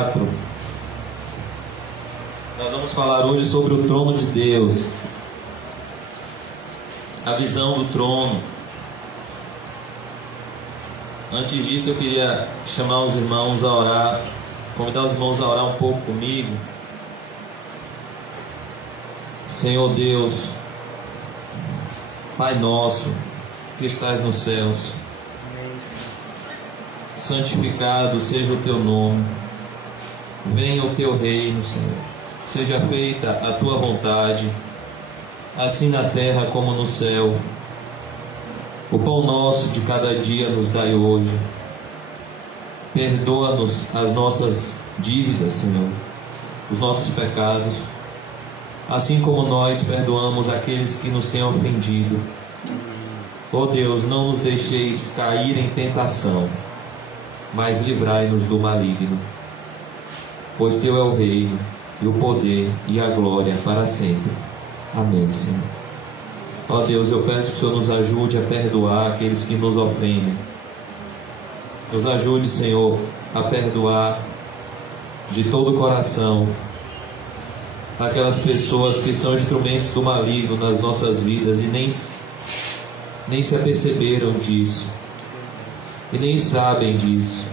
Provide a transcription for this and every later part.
4. Nós vamos falar hoje sobre o trono de Deus, a visão do trono. Antes disso, eu queria chamar os irmãos a orar, convidar os irmãos a orar um pouco comigo. Senhor Deus, Pai nosso que estás nos céus, santificado seja o teu nome, venha o teu reino, Senhor, seja feita a tua vontade, assim na terra como no céu. O pão nosso de cada dia nos dai hoje. Perdoa-nos as nossas dívidas, Senhor, os nossos pecados, assim como nós perdoamos aqueles que nos têm ofendido. Ó Deus, não nos deixeis cair em tentação, mas livrai-nos do maligno. Pois teu é o reino, e o poder, e a glória para sempre. Amém, Senhor. Ó Deus, eu peço que o Senhor nos ajude a perdoar aqueles que nos ofendem. Nos ajude, Senhor, a perdoar de todo o coração aquelas pessoas que são instrumentos do maligno nas nossas vidas e nem se aperceberam disso e nem sabem disso.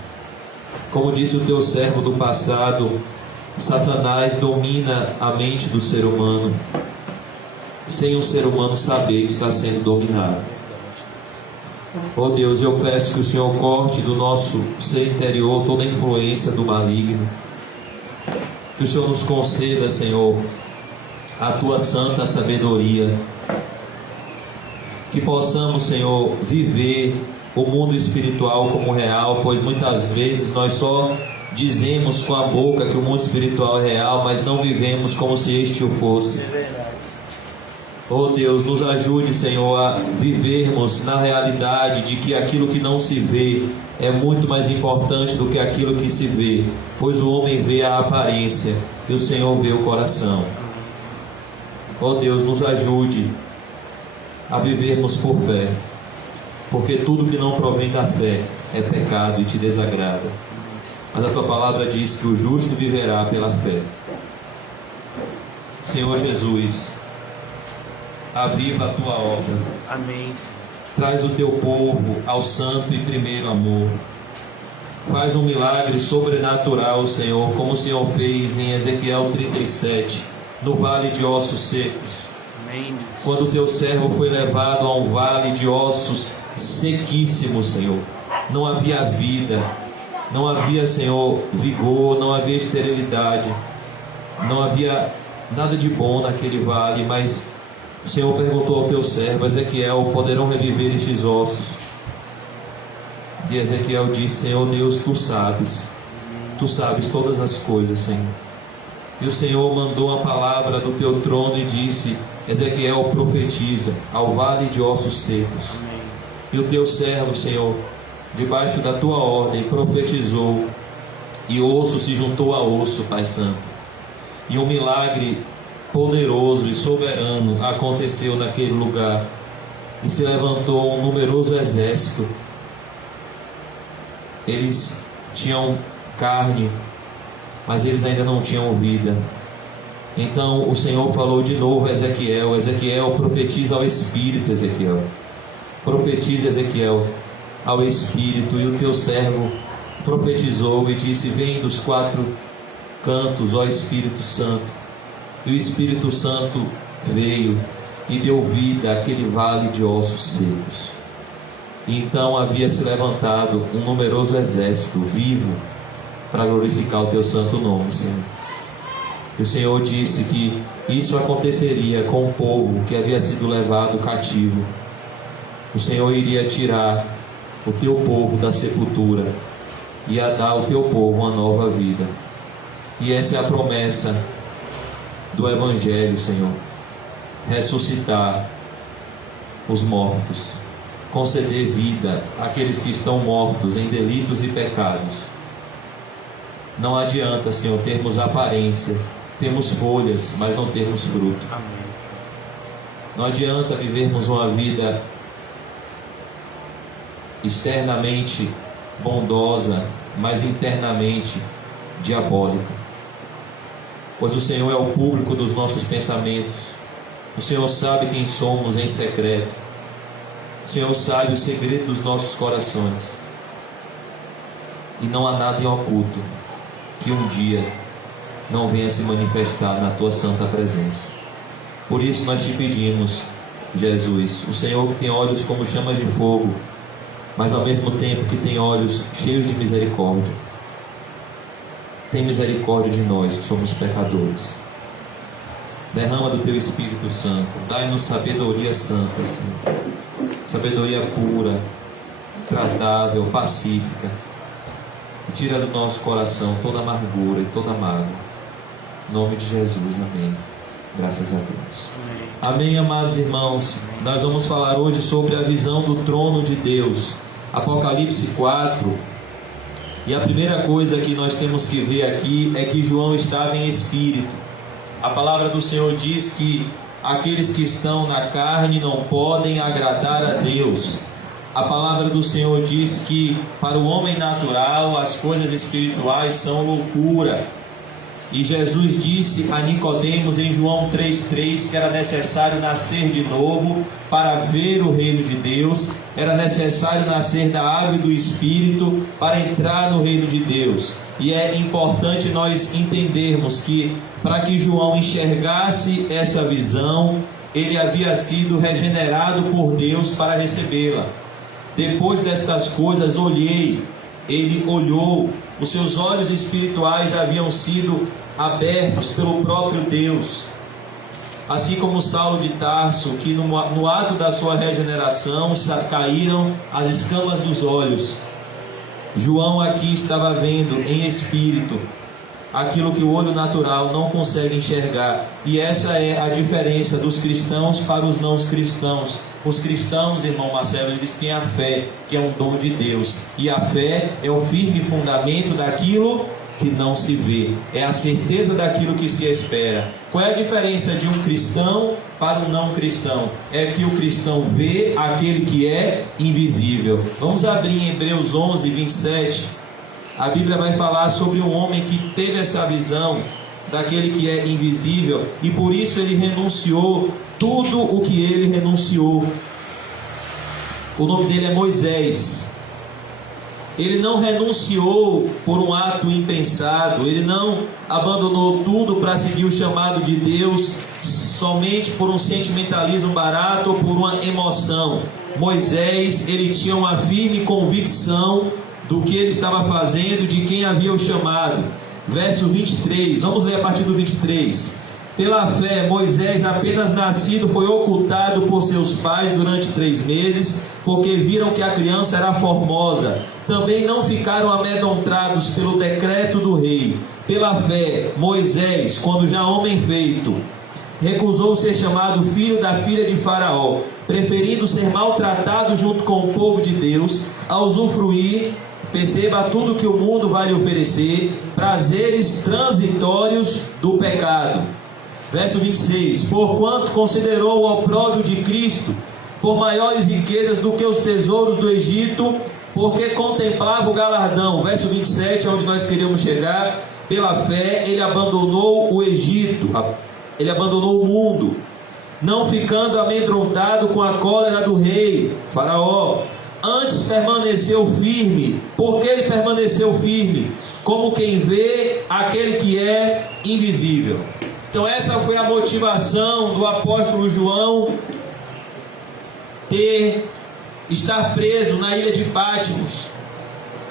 Como disse o teu servo do passado, Satanás domina a mente do ser humano sem o ser humano saber que está sendo dominado. Oh Deus, eu peço que o Senhor corte do nosso ser interior toda a influência do maligno. Que o Senhor nos conceda, Senhor, a tua santa sabedoria. Que possamos, Senhor, viver o mundo espiritual como real, pois muitas vezes nós só dizemos com a boca que o mundo espiritual é real, mas não vivemos como se este o fosse. Oh Deus, nos ajude, Senhor, a vivermos na realidade de que aquilo que não se vê é muito mais importante do que aquilo que se vê, pois o homem vê a aparência e o Senhor vê o coração. Oh Deus, nos ajude a vivermos por fé, porque tudo que não provém da fé é pecado e te desagrada. Mas a tua palavra diz que o justo viverá pela fé. Senhor Jesus, aviva a tua obra. Amém. Traz o teu povo ao santo e primeiro amor. Faz um milagre sobrenatural, Senhor, como o Senhor fez em Ezequiel 37, no vale de ossos secos. Amém. Quando o teu servo foi levado a um vale de ossos sequíssimos, Senhor, não havia vida, não havia, Senhor, vigor, não havia esterilidade, não havia nada de bom naquele vale, mas o Senhor perguntou ao teu servo Ezequiel: poderão reviver estes ossos? E Ezequiel disse: Senhor Deus, tu sabes todas as coisas, Senhor. E o Senhor mandou a palavra do teu trono e disse: Ezequiel, profetiza ao vale de ossos secos. Amém. E o teu servo, Senhor, debaixo da tua ordem, profetizou, e osso se juntou a osso, Pai Santo. E um milagre poderoso e soberano aconteceu naquele lugar, e se levantou um numeroso exército. Eles tinham carne, mas eles ainda não tinham vida. Então o Senhor falou de novo a Ezequiel: Ezequiel, profetiza ao Espírito. Ezequiel, profetiza, Ezequiel, ao Espírito. E o teu servo profetizou e disse: vem dos quatro cantos, ó Espírito Santo. E o Espírito Santo veio e deu vida àquele vale de ossos secos. E então havia se levantado um numeroso exército vivo para glorificar o teu santo nome, Senhor. E o Senhor disse que isso aconteceria com o povo que havia sido levado cativo. O Senhor iria tirar o teu povo da sepultura e ia dar ao teu povo uma nova vida. E essa é a promessa do Evangelho, Senhor: ressuscitar os mortos, conceder vida àqueles que estão mortos em delitos e pecados. Não adianta, Senhor, termos aparência, temos folhas, mas não temos fruto. Amém. Não adianta vivermos uma vida externamente bondosa, mas internamente diabólica, pois o Senhor é o público dos nossos pensamentos. O Senhor sabe quem somos em secreto. O Senhor sabe o segredo dos nossos corações. E não há nada em oculto que um dia não venha se manifestar na tua santa presença. Por isso nós te pedimos, Jesus, o Senhor que tem olhos como chamas de fogo, mas ao mesmo tempo que tem olhos cheios de misericórdia, tem misericórdia de nós que somos pecadores. Derrama do teu Espírito Santo, dai-nos sabedoria santa, Senhor. Sabedoria pura, tratável, pacífica. E tira do nosso coração toda amargura e toda mágoa. Em nome de Jesus, amém. Graças a Deus. Amém, amados irmãos. Nós vamos falar hoje sobre a visão do trono de Deus. Apocalipse 4. E a primeira coisa que nós temos que ver aqui é que João estava em espírito. A palavra do Senhor diz que aqueles que estão na carne não podem agradar a Deus. A palavra do Senhor diz que para o homem natural as coisas espirituais são loucura. E Jesus disse a Nicodemos em João 3,3 que era necessário nascer de novo para ver o reino de Deus. Era necessário nascer da água e do Espírito para entrar no reino de Deus. E é importante nós entendermos que para que João enxergasse essa visão, ele havia sido regenerado por Deus para recebê-la. Depois destas coisas olhei, ele olhou, os seus olhos espirituais haviam sido abertos pelo próprio Deus. Assim como Saulo de Tarso, que no ato da sua regeneração caíram as escamas dos olhos. João aqui estava vendo em espírito aquilo que o olho natural não consegue enxergar. E essa é a diferença dos cristãos para os não cristãos. Os cristãos, irmão Marcelo, eles têm a fé, que é um dom de Deus. E a fé é o firme fundamento daquilo que não se vê. É a certeza daquilo que se espera. Qual é a diferença de um cristão para um não cristão? É que o cristão vê aquele que é invisível. Vamos abrir em Hebreus 11, 27. A Bíblia vai falar sobre um homem que teve essa visão daquele que é invisível, e por isso ele renunciou tudo o que ele renunciou. O nome dele é Moisés. Ele não renunciou por um ato impensado, ele não abandonou tudo para seguir o chamado de Deus somente por um sentimentalismo barato ou por uma emoção. Moisés, ele tinha uma firme convicção do que ele estava fazendo, de quem havia o chamado. Verso 23, vamos ler a partir do 23. Pela fé, Moisés, apenas nascido, foi ocultado por seus pais durante 3 meses, porque viram que a criança era formosa. Também não ficaram amedrontados pelo decreto do rei. Pela fé, Moisés, quando já homem feito, recusou ser chamado filho da filha de Faraó, preferindo ser maltratado junto com o povo de Deus, a usufruir, perceba, tudo que o mundo vai lhe oferecer, prazeres transitórios do pecado. Verso 26, porquanto considerou o opróbrio de Cristo por maiores riquezas do que os tesouros do Egito, porque contemplava o galardão. Verso 27, onde nós queríamos chegar. Pela fé ele abandonou o Egito, ele abandonou o mundo, não ficando amedrontado com a cólera do rei Faraó. Antes permaneceu firme. Por que ele permaneceu firme? Como quem vê aquele que é invisível. Então essa foi a motivação do apóstolo João estar preso na ilha de Patmos.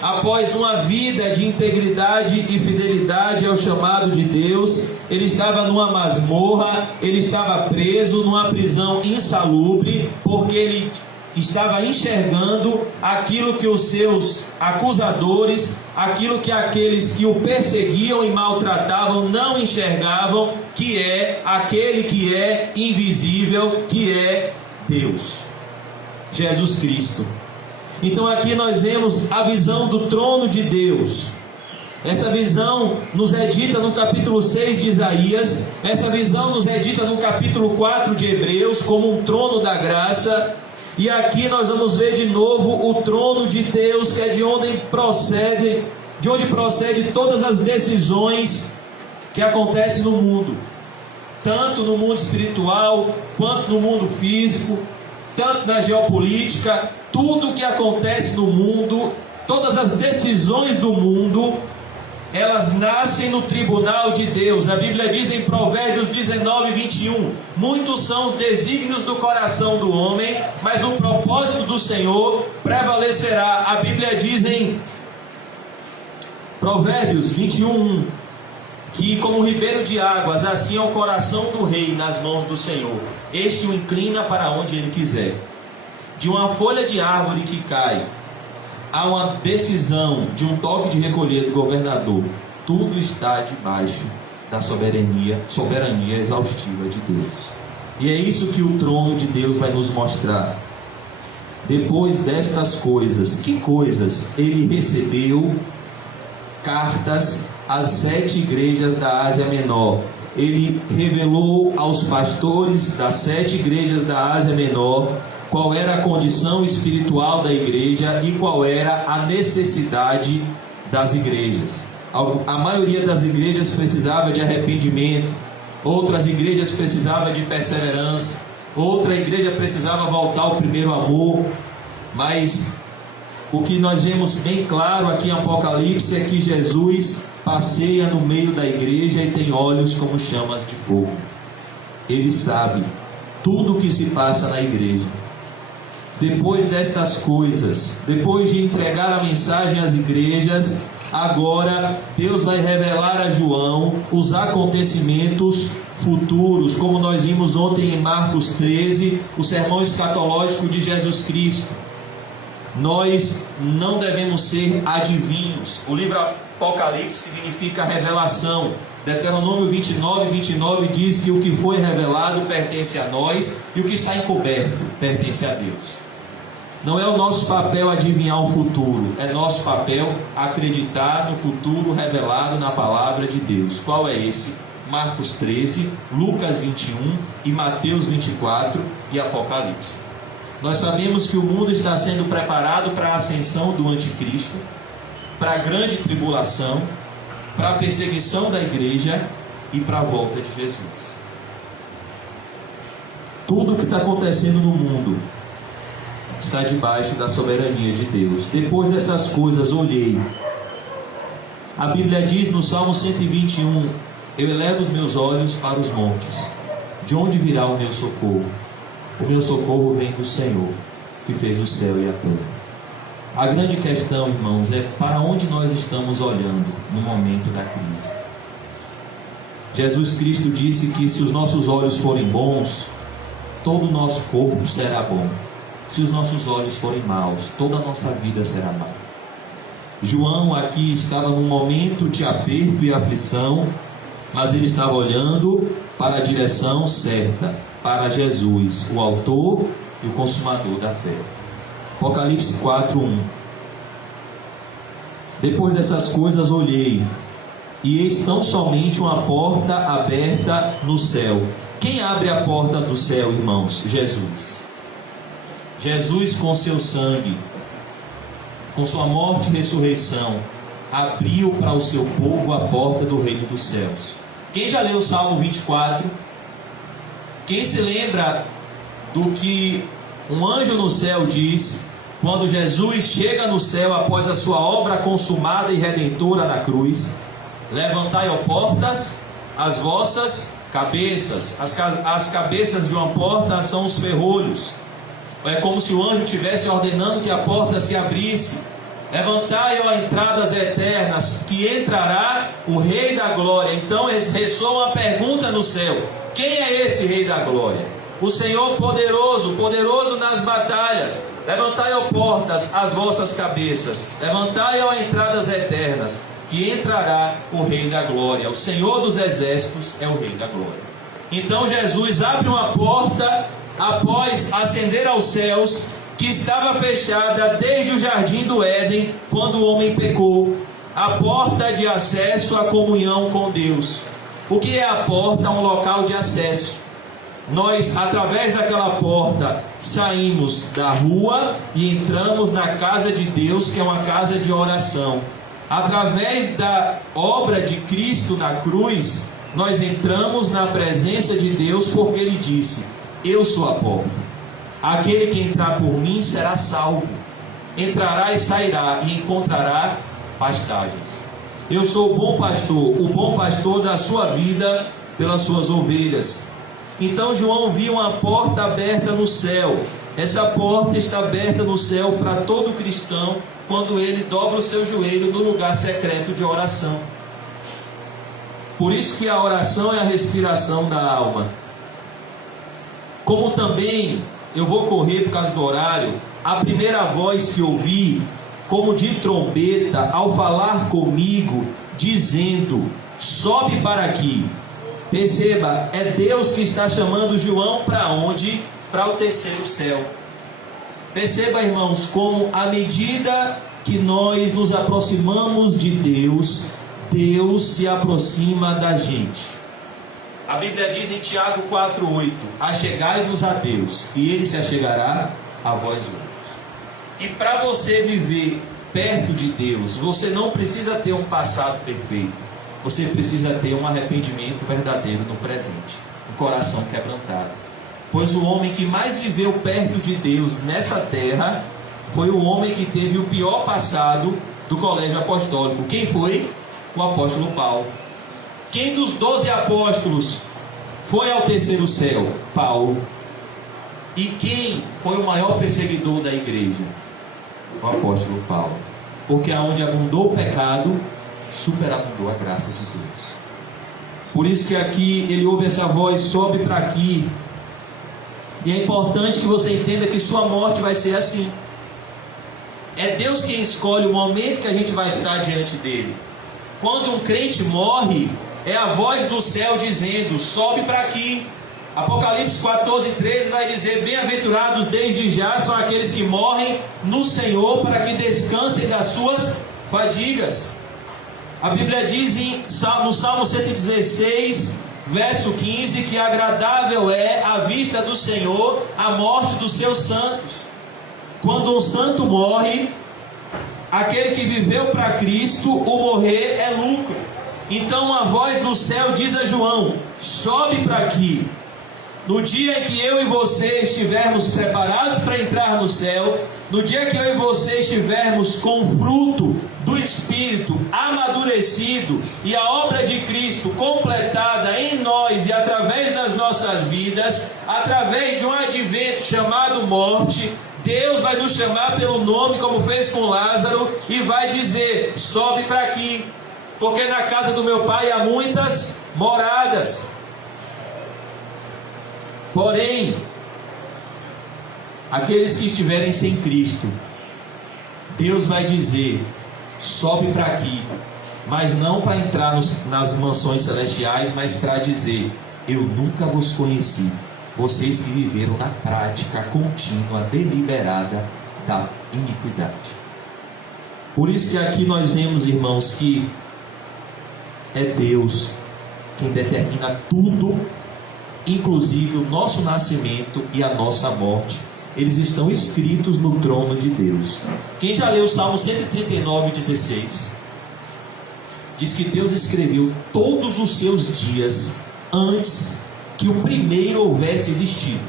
Após uma vida de integridade e fidelidade ao chamado de Deus, ele estava numa masmorra, ele estava preso numa prisão insalubre, porque ele estava enxergando aquilo que os seus acusadores, aquilo que aqueles que o perseguiam e maltratavam não enxergavam, que é aquele que é invisível, que é Deus, Jesus Cristo. Então aqui nós vemos a visão do trono de Deus. Essa visão nos é dita no capítulo 6 de Isaías, essa visão nos é dita no capítulo 4 de Hebreus, como um trono da graça. E aqui nós vamos ver de novo o trono de Deus, que é de onde de onde procede todas as decisões que acontecem no mundo, tanto no mundo espiritual, quanto no mundo físico, tanto na geopolítica. Tudo que acontece no mundo, todas as decisões do mundo, elas nascem no tribunal de Deus. A Bíblia diz em Provérbios 19, 21, muitos são os desígnios do coração do homem, mas o propósito do Senhor prevalecerá. A Bíblia diz em Provérbios 21, que como ribeiro de águas, assim é o coração do rei nas mãos do Senhor. Este o inclina para onde ele quiser. De uma folha de árvore que cai, há uma decisão, de um toque de recolher do governador. Tudo está debaixo da soberania exaustiva de Deus. E é isso que o trono de Deus vai nos mostrar. Depois destas coisas, que coisas? Ele recebeu cartas às 7 igrejas da Ásia Menor. Ele revelou aos pastores das 7 igrejas da Ásia Menor qual era a condição espiritual da igreja e qual era a necessidade das igrejas. A maioria das igrejas precisava de arrependimento, outras igrejas precisavam de perseverança, outra igreja precisava voltar ao primeiro amor. Mas o que nós vemos bem claro aqui em Apocalipse é que Jesus passeia no meio da igreja e tem olhos como chamas de fogo. Ele sabe tudo o que se passa na igreja. Depois destas coisas, depois de entregar a mensagem às igrejas, agora Deus vai revelar a João os acontecimentos futuros, como nós vimos ontem em Marcos 13, o sermão escatológico de Jesus Cristo. Nós não devemos ser adivinhos. O livro Apocalipse significa revelação. Deuteronômio 29, 29 diz que o que foi revelado pertence a nós e o que está encoberto pertence a Deus. Não é o nosso papel adivinhar o futuro, é nosso papel acreditar no futuro revelado na palavra de Deus. Qual é esse? Marcos 13, Lucas 21 e Mateus 24 e Apocalipse. Nós sabemos que o mundo está sendo preparado para a ascensão do anticristo, para a grande tribulação, para a perseguição da igreja e para a volta de Jesus. Tudo o que está acontecendo no mundo está debaixo da soberania de Deus. Depois dessas coisas olhei. A Bíblia diz no Salmo 121, eu elevo os meus olhos para os montes. De onde virá o meu socorro? O meu socorro vem do Senhor, que fez o céu e a terra. A grande questão, irmãos, é para onde nós estamos olhando no momento da crise. Jesus Cristo disse que se os nossos olhos forem bons, todo o nosso corpo será bom. Se os nossos olhos forem maus, toda a nossa vida será má. João aqui estava num momento de aperto e aflição, mas ele estava olhando para a direção certa, para Jesus, o autor e o consumador da fé. Apocalipse 4:1. Depois dessas coisas olhei, e eis tão somente uma porta aberta no céu. Quem abre a porta do céu, irmãos? Jesus. Jesus, com seu sangue, com sua morte e ressurreição, abriu para o seu povo a porta do reino dos céus. Quem já leu o Salmo 24? Quem se lembra do que um anjo no céu diz quando Jesus chega no céu após a sua obra consumada e redentora na cruz? Levantai, ó portas, as vossas cabeças. As cabeças de uma porta são os ferrolhos. É como se o anjo estivesse ordenando que a porta se abrisse. Levantai, ó entradas eternas, que entrará o Rei da Glória. Então ressoa uma pergunta no céu: quem é esse Rei da Glória? O Senhor poderoso, poderoso nas batalhas. Levantai, ó portas, as vossas cabeças. Levantai, ó entradas eternas, que entrará o Rei da Glória. O Senhor dos exércitos é o Rei da Glória. Então Jesus abre uma porta após ascender aos céus, que estava fechada desde o jardim do Éden, quando o homem pecou. A porta de acesso à comunhão com Deus. O que é a porta? Um local de acesso. Nós, através daquela porta, saímos da rua e entramos na casa de Deus, que é uma casa de oração. Através da obra de Cristo na cruz, nós entramos na presença de Deus, porque Ele disse: eu sou a porta. Aquele que entrar por mim será salvo. Entrará e sairá e encontrará pastagens. Eu sou o bom pastor da sua vida pelas suas ovelhas. Então João viu uma porta aberta no céu. Essa porta está aberta no céu para todo cristão quando ele dobra o seu joelho no lugar secreto de oração. Por isso que a oração é a respiração da alma. Como também, eu vou correr por causa do horário, a primeira voz que ouvi, como de trombeta, ao falar comigo, dizendo: sobe para aqui. Perceba, é Deus que está chamando João para onde? Para o terceiro céu. Perceba, irmãos, como à medida que nós nos aproximamos de Deus, Deus se aproxima da gente. A Bíblia diz em Tiago 4,8: achegai-vos a Deus, e Ele se achegará a vós outros. E para você viver perto de Deus, você não precisa ter um passado perfeito. Você precisa ter um arrependimento verdadeiro no presente, um coração quebrantado. Pois o homem que mais viveu perto de Deus nessa terra foi o homem que teve o pior passado do colégio apostólico. Quem foi? O apóstolo Paulo. Quem dos 12 apóstolos foi ao terceiro céu? Paulo. E quem foi o maior perseguidor da igreja? O apóstolo Paulo. Porque aonde abundou o pecado, superabundou a graça de Deus. Por isso que aqui ele ouve essa voz: sobe para aqui. E é importante que você entenda que sua morte vai ser assim. É Deus quem escolhe o momento que a gente vai estar diante dele. Quando um crente morre, é a voz do céu dizendo: sobe para aqui. Apocalipse 14:13 vai dizer: bem-aventurados desde já são aqueles que morrem no Senhor, para que descansem das suas fadigas. A Bíblia diz no Salmo 116, verso 15, que agradável é à vista do Senhor a morte dos seus santos. Quando um santo morre, aquele que viveu para Cristo, o morrer é lucro. Então a voz do céu diz a João: sobe para aqui. No dia em que eu e você estivermos preparados para entrar no céu, no dia que eu e você estivermos com o fruto do Espírito amadurecido e a obra de Cristo completada em nós e através das nossas vidas, através de um advento chamado morte, Deus vai nos chamar pelo nome, como fez com Lázaro, e vai dizer: sobe para aqui, porque na casa do meu pai há muitas moradas. Porém, aqueles que estiverem sem Cristo, Deus vai dizer: sobe para aqui, mas não para entrar nas mansões celestiais, mas para dizer: eu nunca vos conheci, vocês que viveram na prática contínua, deliberada da iniquidade. Por isso que aqui nós vemos, irmãos, que é Deus quem determina tudo, inclusive o nosso nascimento e a nossa morte. Eles estão escritos no trono de Deus. Quem já leu o Salmo 139:16? Diz que Deus escreveu todos os seus dias antes que o primeiro houvesse existido.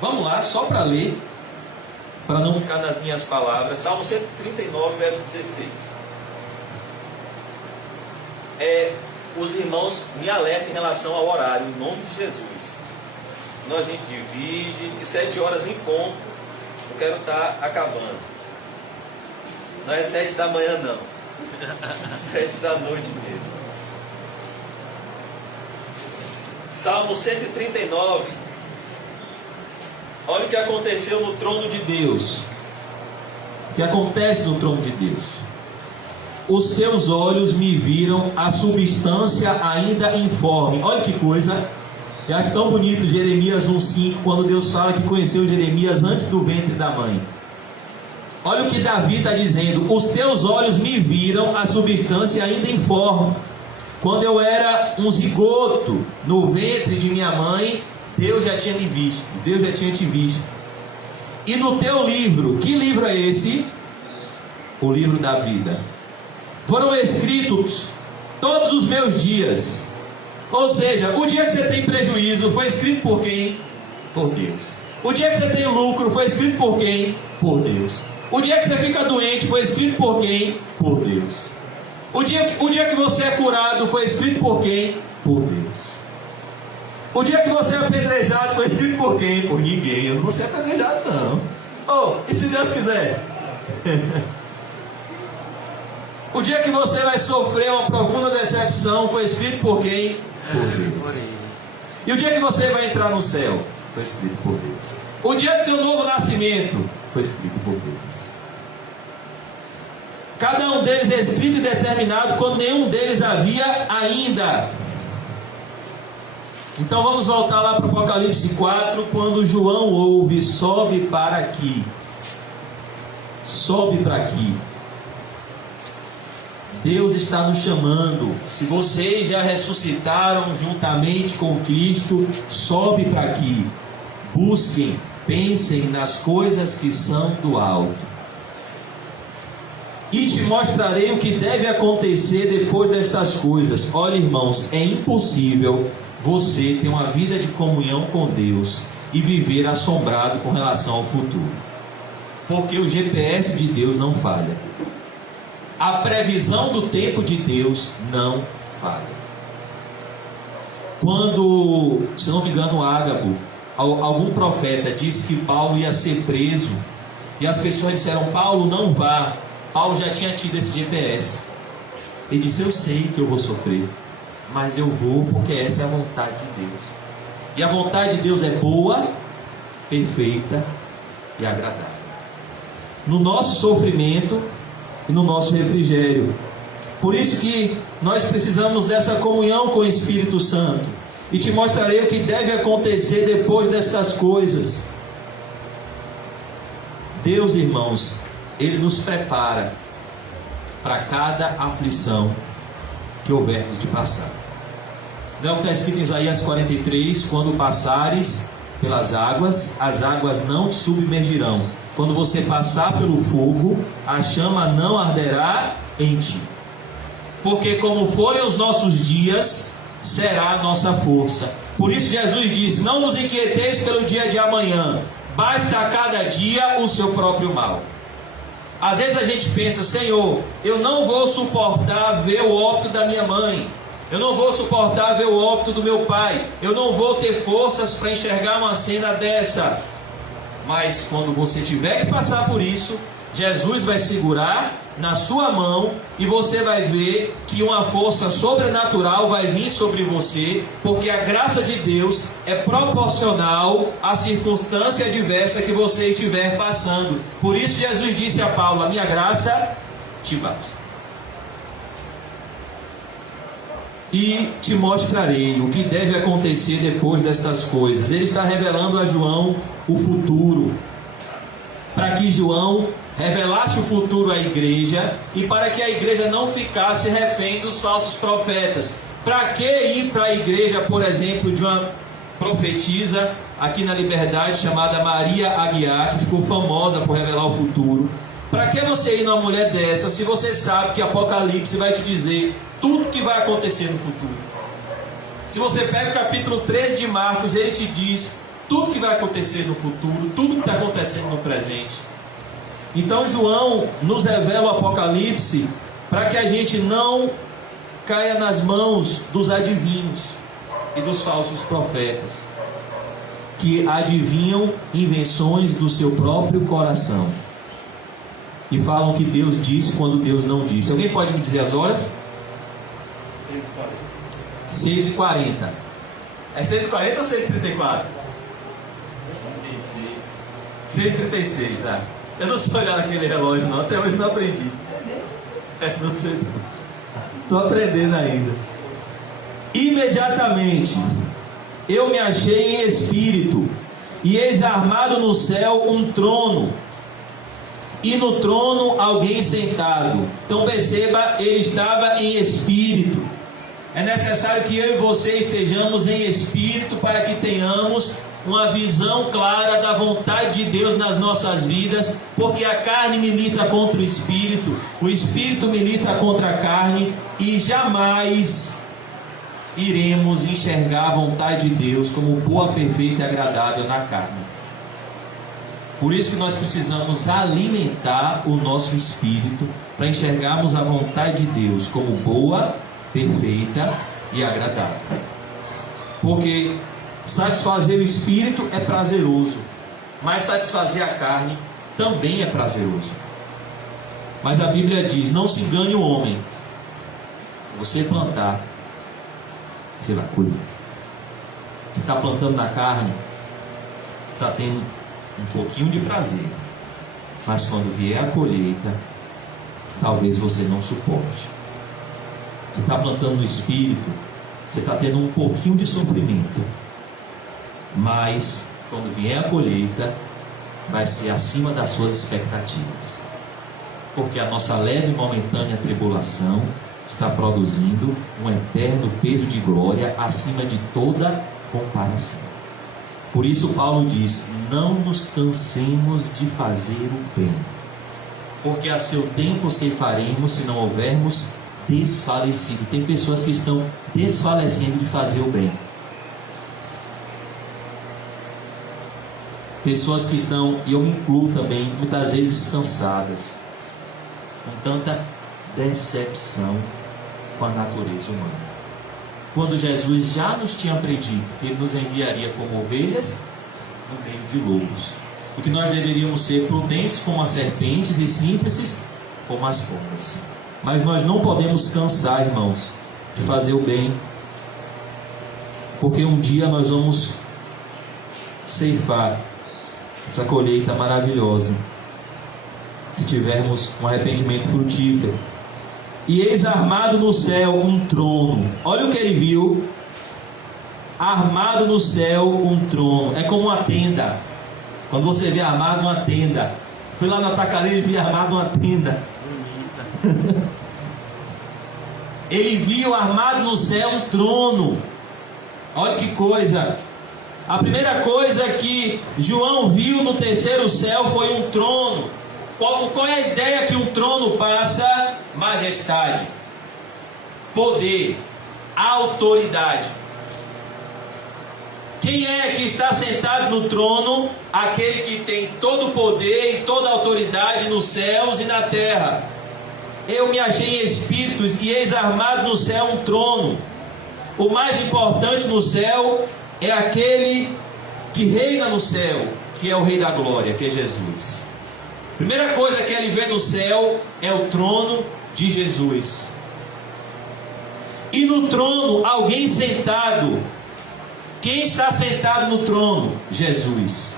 Vamos lá, só para ler, para não ficar nas minhas palavras. Salmo 139, verso 16. Os irmãos me alertam em relação ao horário, em nome de Jesus. Senão a gente divide, e 7 horas em ponto, eu quero estar acabando. Não é 7 da manhã não, 7 da noite mesmo. Salmo 139. Olha o que aconteceu no trono de Deus. O que acontece no trono de Deus? Os seus olhos me viram a substância ainda informe. Olha que coisa. Eu acho tão bonito Jeremias 1,5, quando Deus fala que conheceu Jeremias antes do ventre da mãe. Olha o que Davi está dizendo: os teus olhos me viram a substância ainda informe. Quando eu era um zigoto no ventre de minha mãe, Deus já tinha me visto, Deus já tinha te visto. E no teu livro, que livro é esse? o livro da vida. Foram escritos todos os meus dias. Ou seja, o dia que você tem prejuízo foi escrito por quem? Por Deus. O dia que você tem lucro foi escrito por quem? Por Deus. O dia que você fica doente foi escrito por quem? Por Deus. O dia que você é curado foi escrito por quem? Por Deus. O dia que você é apedrejado foi escrito por quem? Por ninguém. Eu não vou ser apedrejado não. Oh, e se Deus quiser? O dia que você vai sofrer uma profunda decepção foi escrito por quem? Por Deus. E o dia que você vai entrar no céu foi escrito por Deus. O dia do seu novo nascimento foi escrito por Deus. Cada um deles é escrito e determinado quando nenhum deles havia ainda. Então vamos voltar lá para o Apocalipse 4, quando João ouve: sobe para aqui. Sobe para aqui. Deus está nos chamando. Se vocês já ressuscitaram juntamente com Cristo, sobe para aqui. Busquem, pensem nas coisas que são do alto. E te mostrarei o que deve acontecer depois destas coisas. Olha, irmãos, é impossível você ter uma vida de comunhão com Deus e viver assombrado com relação ao futuro, porque o GPS de Deus não falha. A previsão do tempo de Deus não falha. Quando, se não me engano, Ágabo, algum profeta disse que Paulo ia ser preso, e as pessoas disseram: Paulo, não vá. Paulo já tinha tido esse GPS. Ele disse: eu sei que eu vou sofrer, mas eu vou porque essa é a vontade de Deus. E a vontade de Deus é boa, perfeita e agradável. No nosso sofrimento e no nosso refrigério. Por isso que nós precisamos dessa comunhão com o Espírito Santo. E te mostrarei o que deve acontecer depois destas coisas. Deus, irmãos, Ele nos prepara para cada aflição que houvermos de passar. Não é o que está escrito em Isaías 43: quando passares pelas águas, as águas não te submergirão. Quando você passar pelo fogo, a chama não arderá em ti. Porque como forem os nossos dias, será a nossa força. Por isso Jesus disse: não vos inquieteis pelo dia de amanhã, basta a cada dia o seu próprio mal. Às vezes a gente pensa: Senhor, eu não vou suportar ver o óbito da minha mãe, eu não vou suportar ver o óbito do meu pai, eu não vou ter forças para enxergar uma cena dessa. Mas quando você tiver que passar por isso, Jesus vai segurar na sua mão e você vai ver que uma força sobrenatural vai vir sobre você, porque a graça de Deus é proporcional à circunstância adversa que você estiver passando. Por isso Jesus disse a Paulo: a minha graça te basta. E te mostrarei o que deve acontecer depois destas coisas. Ele está revelando a João o futuro, para que João revelasse o futuro à igreja e para que a igreja não ficasse refém dos falsos profetas. Para que ir para a igreja, por exemplo, de uma profetisa aqui na Liberdade chamada Maria Aguiar, que ficou famosa por revelar o futuro? Para que você ir numa mulher dessa se você sabe que Apocalipse vai te dizer tudo que vai acontecer no futuro? Se você pega o capítulo 13 de Marcos, ele te diz tudo que vai acontecer no futuro, tudo que está acontecendo no presente. Então João nos revela o Apocalipse para que a gente não caia nas mãos dos adivinhos e dos falsos profetas, que adivinham invenções do seu próprio coração e falam que Deus disse quando Deus não disse. Alguém pode me dizer as horas? 6h40. É 6h40 ou 6h34? 6h36, eu não sei olhar naquele relógio não, até hoje não aprendi. Não sei, estou aprendendo ainda. Imediatamente eu me achei em espírito, e eis armado no céu um trono, e no trono alguém sentado. Então perceba, ele estava em espírito. É necessário que eu e você estejamos em espírito para que tenhamos uma visão clara da vontade de Deus nas nossas vidas, porque a carne milita contra o espírito milita contra a carne, e jamais iremos enxergar a vontade de Deus como boa, perfeita e agradável na carne. Por isso que nós precisamos alimentar o nosso espírito para enxergarmos a vontade de Deus como boa, perfeita e agradável. Porque satisfazer o espírito é prazeroso, mas satisfazer a carne também é prazeroso. Mas a Bíblia diz: não se engane o homem. Você plantar, você vai colher. Você está plantando na carne, você está tendo um pouquinho de prazer, mas quando vier a colheita, talvez você não suporte. Você está plantando no espírito, você está tendo um pouquinho de sofrimento, mas quando vier a colheita, vai ser acima das suas expectativas, porque a nossa leve e momentânea tribulação está produzindo um eterno peso de glória acima de toda comparação. Por isso Paulo diz: não nos cansemos de fazer o bem, porque a seu tempo ceifaremos se não houvermos desfalecido. Tem pessoas que estão desfalecendo de fazer o bem. Pessoas que estão, e eu me incluo também, muitas vezes cansadas, com tanta decepção com a natureza humana. Quando Jesus já nos tinha predito que Ele nos enviaria como ovelhas no meio de lobos, e que nós deveríamos ser prudentes como as serpentes e simples como as pombas. Mas nós não podemos cansar, irmãos, de fazer o bem, porque um dia nós vamos ceifar essa colheita maravilhosa, se tivermos um arrependimento frutífero. E eis armado no céu um trono. Olha o que ele viu: armado no céu um trono. É como uma tenda. Quando você vê armado uma tenda, fui lá no Atacarejo e vi armado uma tenda. Ele viu armado no céu um trono. Olha que coisa. A primeira coisa que João viu no terceiro céu foi um trono. Qual é a ideia que um trono passa? Majestade, poder, autoridade. Quem é que está sentado no trono? Aquele que tem todo o poder e toda a autoridade nos céus e na terra. Eu me achei em espíritos, e eis armado no céu um trono. O mais importante no céu é aquele que reina no céu, que é o Rei da Glória, que é Jesus. Primeira coisa que ele vê no céu é o trono de Jesus. E no trono, alguém sentado. Quem está sentado no trono? Jesus.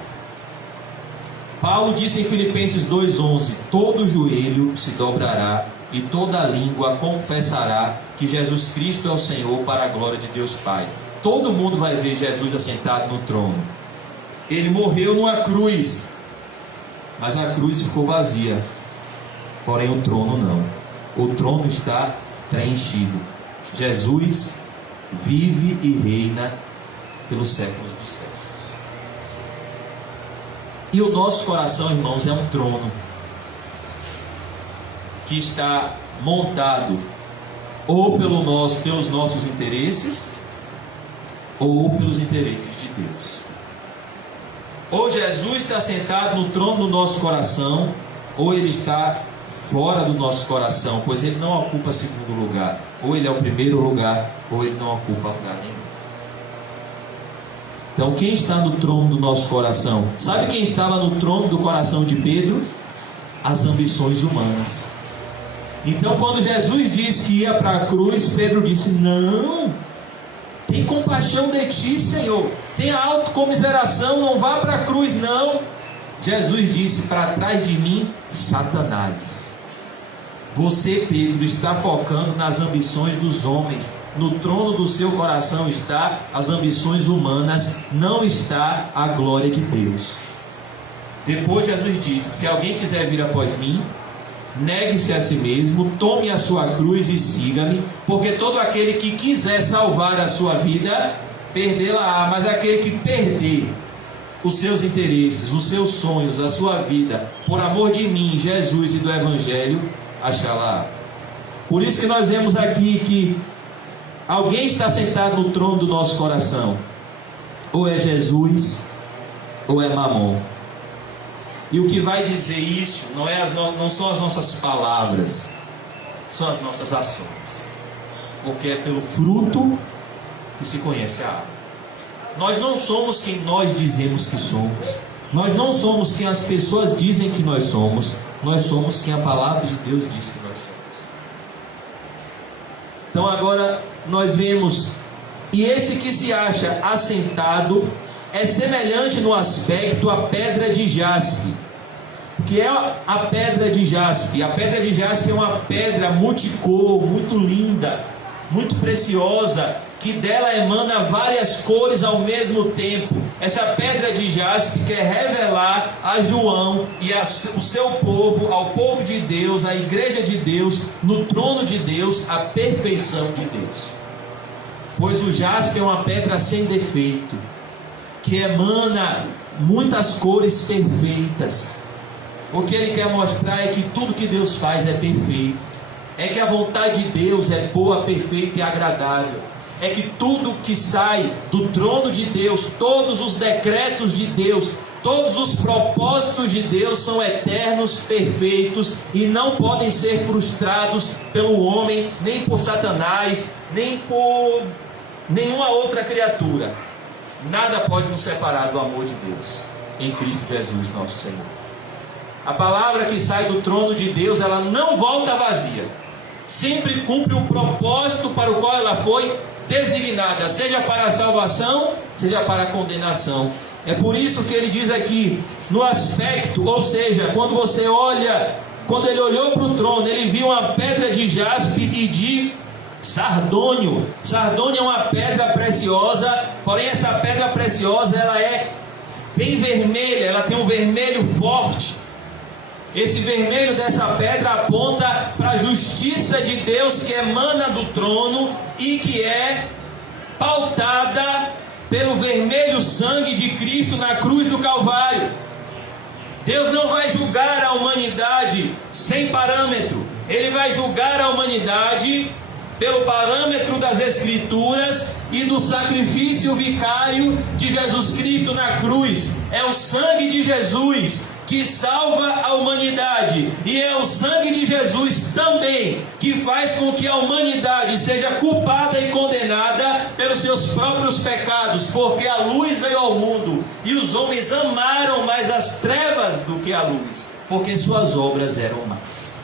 Paulo disse em Filipenses 2,11: todo joelho se dobrará e toda língua confessará que Jesus Cristo é o Senhor, para a glória de Deus Pai. Todo mundo vai ver Jesus assentado no trono. Ele morreu numa cruz, mas a cruz ficou vazia, porém o trono não. O trono está preenchido. Jesus vive e reina pelos séculos dos séculos. E o nosso coração, irmãos, é um trono que está montado ou pelos nossos interesses, ou pelos interesses de Deus. Ou Jesus está sentado no trono do nosso coração, ou Ele está fora do nosso coração, pois Ele não ocupa segundo lugar. Ou Ele é o primeiro lugar, ou Ele não ocupa lugar nenhum. Então, quem está no trono do nosso coração? Sabe quem estava no trono do coração de Pedro? As ambições humanas. Então, quando Jesus disse que ia para a cruz, Pedro disse: não, tem compaixão de ti, Senhor, tenha autocomiseração, não vá para a cruz, não. Jesus disse: para trás de mim, Satanás. Você, Pedro, está focando nas ambições dos homens. No trono do seu coração está as ambições humanas, não está a glória de Deus. Depois Jesus disse: se alguém quiser vir após mim, negue-se a si mesmo, tome a sua cruz e siga-me, porque todo aquele que quiser salvar a sua vida, perdê-la-á, mas aquele que perder os seus interesses, os seus sonhos, a sua vida, por amor de mim, Jesus e do Evangelho, achará. Por isso que nós vemos aqui que alguém está sentado no trono do nosso coração. Ou é Jesus, ou é Mamon. E o que vai dizer isso não são as nossas palavras, são as nossas ações. Porque é pelo fruto que se conhece a árvore. Nós não somos quem nós dizemos que somos. Nós não somos quem as pessoas dizem que nós somos. Nós somos quem a palavra de Deus diz que nós somos. Então agora nós vemos, e esse que se acha assentado é semelhante no aspecto à pedra de jaspe. O que é a pedra de jaspe? A pedra de jaspe é uma pedra multicor, muito linda, muito preciosa, que dela emana várias cores ao mesmo tempo. Essa pedra de jaspe quer revelar a João e o seu povo, ao povo de Deus, à igreja de Deus, no trono de Deus, a perfeição de Deus. Pois o jaspe é uma pedra sem defeito, que emana muitas cores perfeitas. O que ele quer mostrar é que tudo que Deus faz é perfeito. É que a vontade de Deus é boa, perfeita e agradável. É que tudo que sai do trono de Deus, todos os decretos de Deus, todos os propósitos de Deus são eternos, perfeitos e não podem ser frustrados pelo homem, nem por Satanás, nem por nenhuma outra criatura. Nada pode nos separar do amor de Deus em Cristo Jesus, nosso Senhor. A palavra que sai do trono de Deus, ela não volta vazia. Sempre cumpre o propósito para o qual ela foi designada, seja para a salvação, seja para a condenação. É por isso que ele diz aqui, no aspecto, ou seja, quando você olha, quando ele olhou para o trono, ele viu uma pedra de jaspe e de sardônio. Sardônio é uma pedra preciosa, porém essa pedra preciosa, ela é bem vermelha, ela tem um vermelho forte. Esse vermelho dessa pedra aponta para a justiça de Deus que emana do trono e que é pautada pelo vermelho sangue de Cristo na cruz do Calvário. Deus não vai julgar a humanidade sem parâmetro. Ele vai julgar a humanidade pelo parâmetro das Escrituras e do sacrifício vicário de Jesus Cristo na cruz. É o sangue de Jesus que salva a humanidade, e é o sangue de Jesus também que faz com que a humanidade seja culpada e condenada pelos seus próprios pecados, porque a luz veio ao mundo e os homens amaram mais as trevas do que a luz, porque suas obras eram más.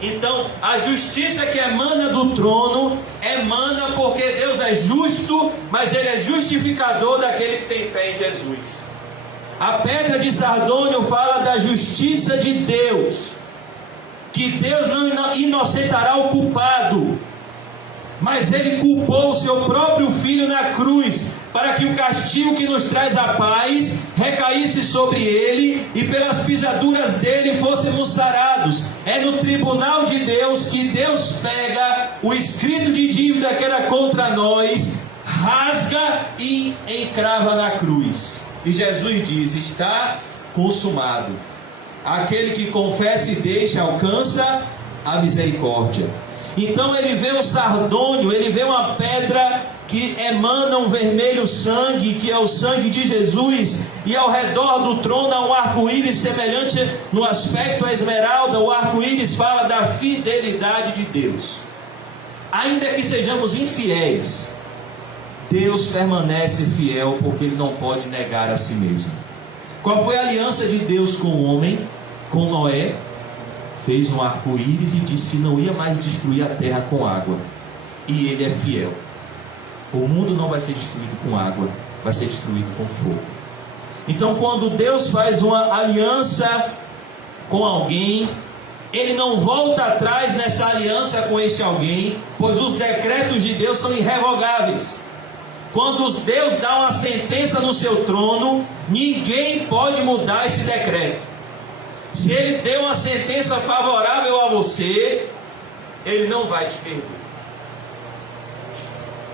Então, a justiça que emana do trono, emana porque Deus é justo, mas Ele é justificador daquele que tem fé em Jesus. A pedra de sardônio fala da justiça de Deus, que Deus não inocentará o culpado, mas Ele culpou o seu próprio Filho na cruz, para que o castigo que nos traz a paz recaísse sobre Ele, e pelas pisaduras dele fôssemos sarados. É no tribunal de Deus que Deus pega o escrito de dívida que era contra nós, rasga e encrava na cruz. E Jesus diz: está consumado. Aquele que confessa e deixa alcança a misericórdia. Então ele vê o sardônio, ele vê uma pedra que emana um vermelho sangue, que é o sangue de Jesus, e ao redor do trono há um arco-íris semelhante no aspecto à esmeralda. O arco-íris fala da fidelidade de Deus. Ainda que sejamos infiéis, Deus permanece fiel, porque Ele não pode negar a si mesmo. Qual foi a aliança de Deus com o homem? Com Noé? Fez um arco-íris e disse que não ia mais destruir a terra com água. E Ele é fiel. O mundo não vai ser destruído com água, vai ser destruído com fogo. Então, quando Deus faz uma aliança com alguém, Ele não volta atrás nessa aliança com este alguém, pois os decretos de Deus são irrevogáveis. Quando Deus dá uma sentença no seu trono, ninguém pode mudar esse decreto. Se Ele deu uma sentença favorável a você, Ele não vai te perdoar.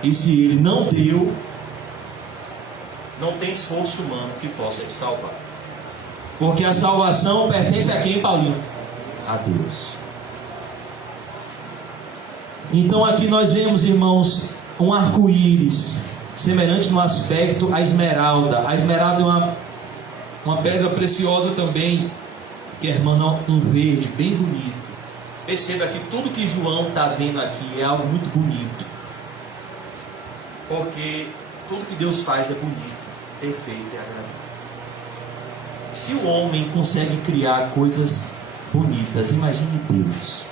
E se Ele não deu, não tem esforço humano que possa te salvar. Porque a salvação pertence a quem, Paulinho? A Deus. Então aqui nós vemos, irmãos, um arco-íris, semelhante no aspecto à esmeralda. A esmeralda é uma pedra preciosa também, que irmão, um verde bem bonito. Perceba que tudo que João está vendo aqui é algo muito bonito. Porque tudo que Deus faz é bonito, perfeito e agradável. Se o homem consegue criar coisas bonitas, imagine Deus.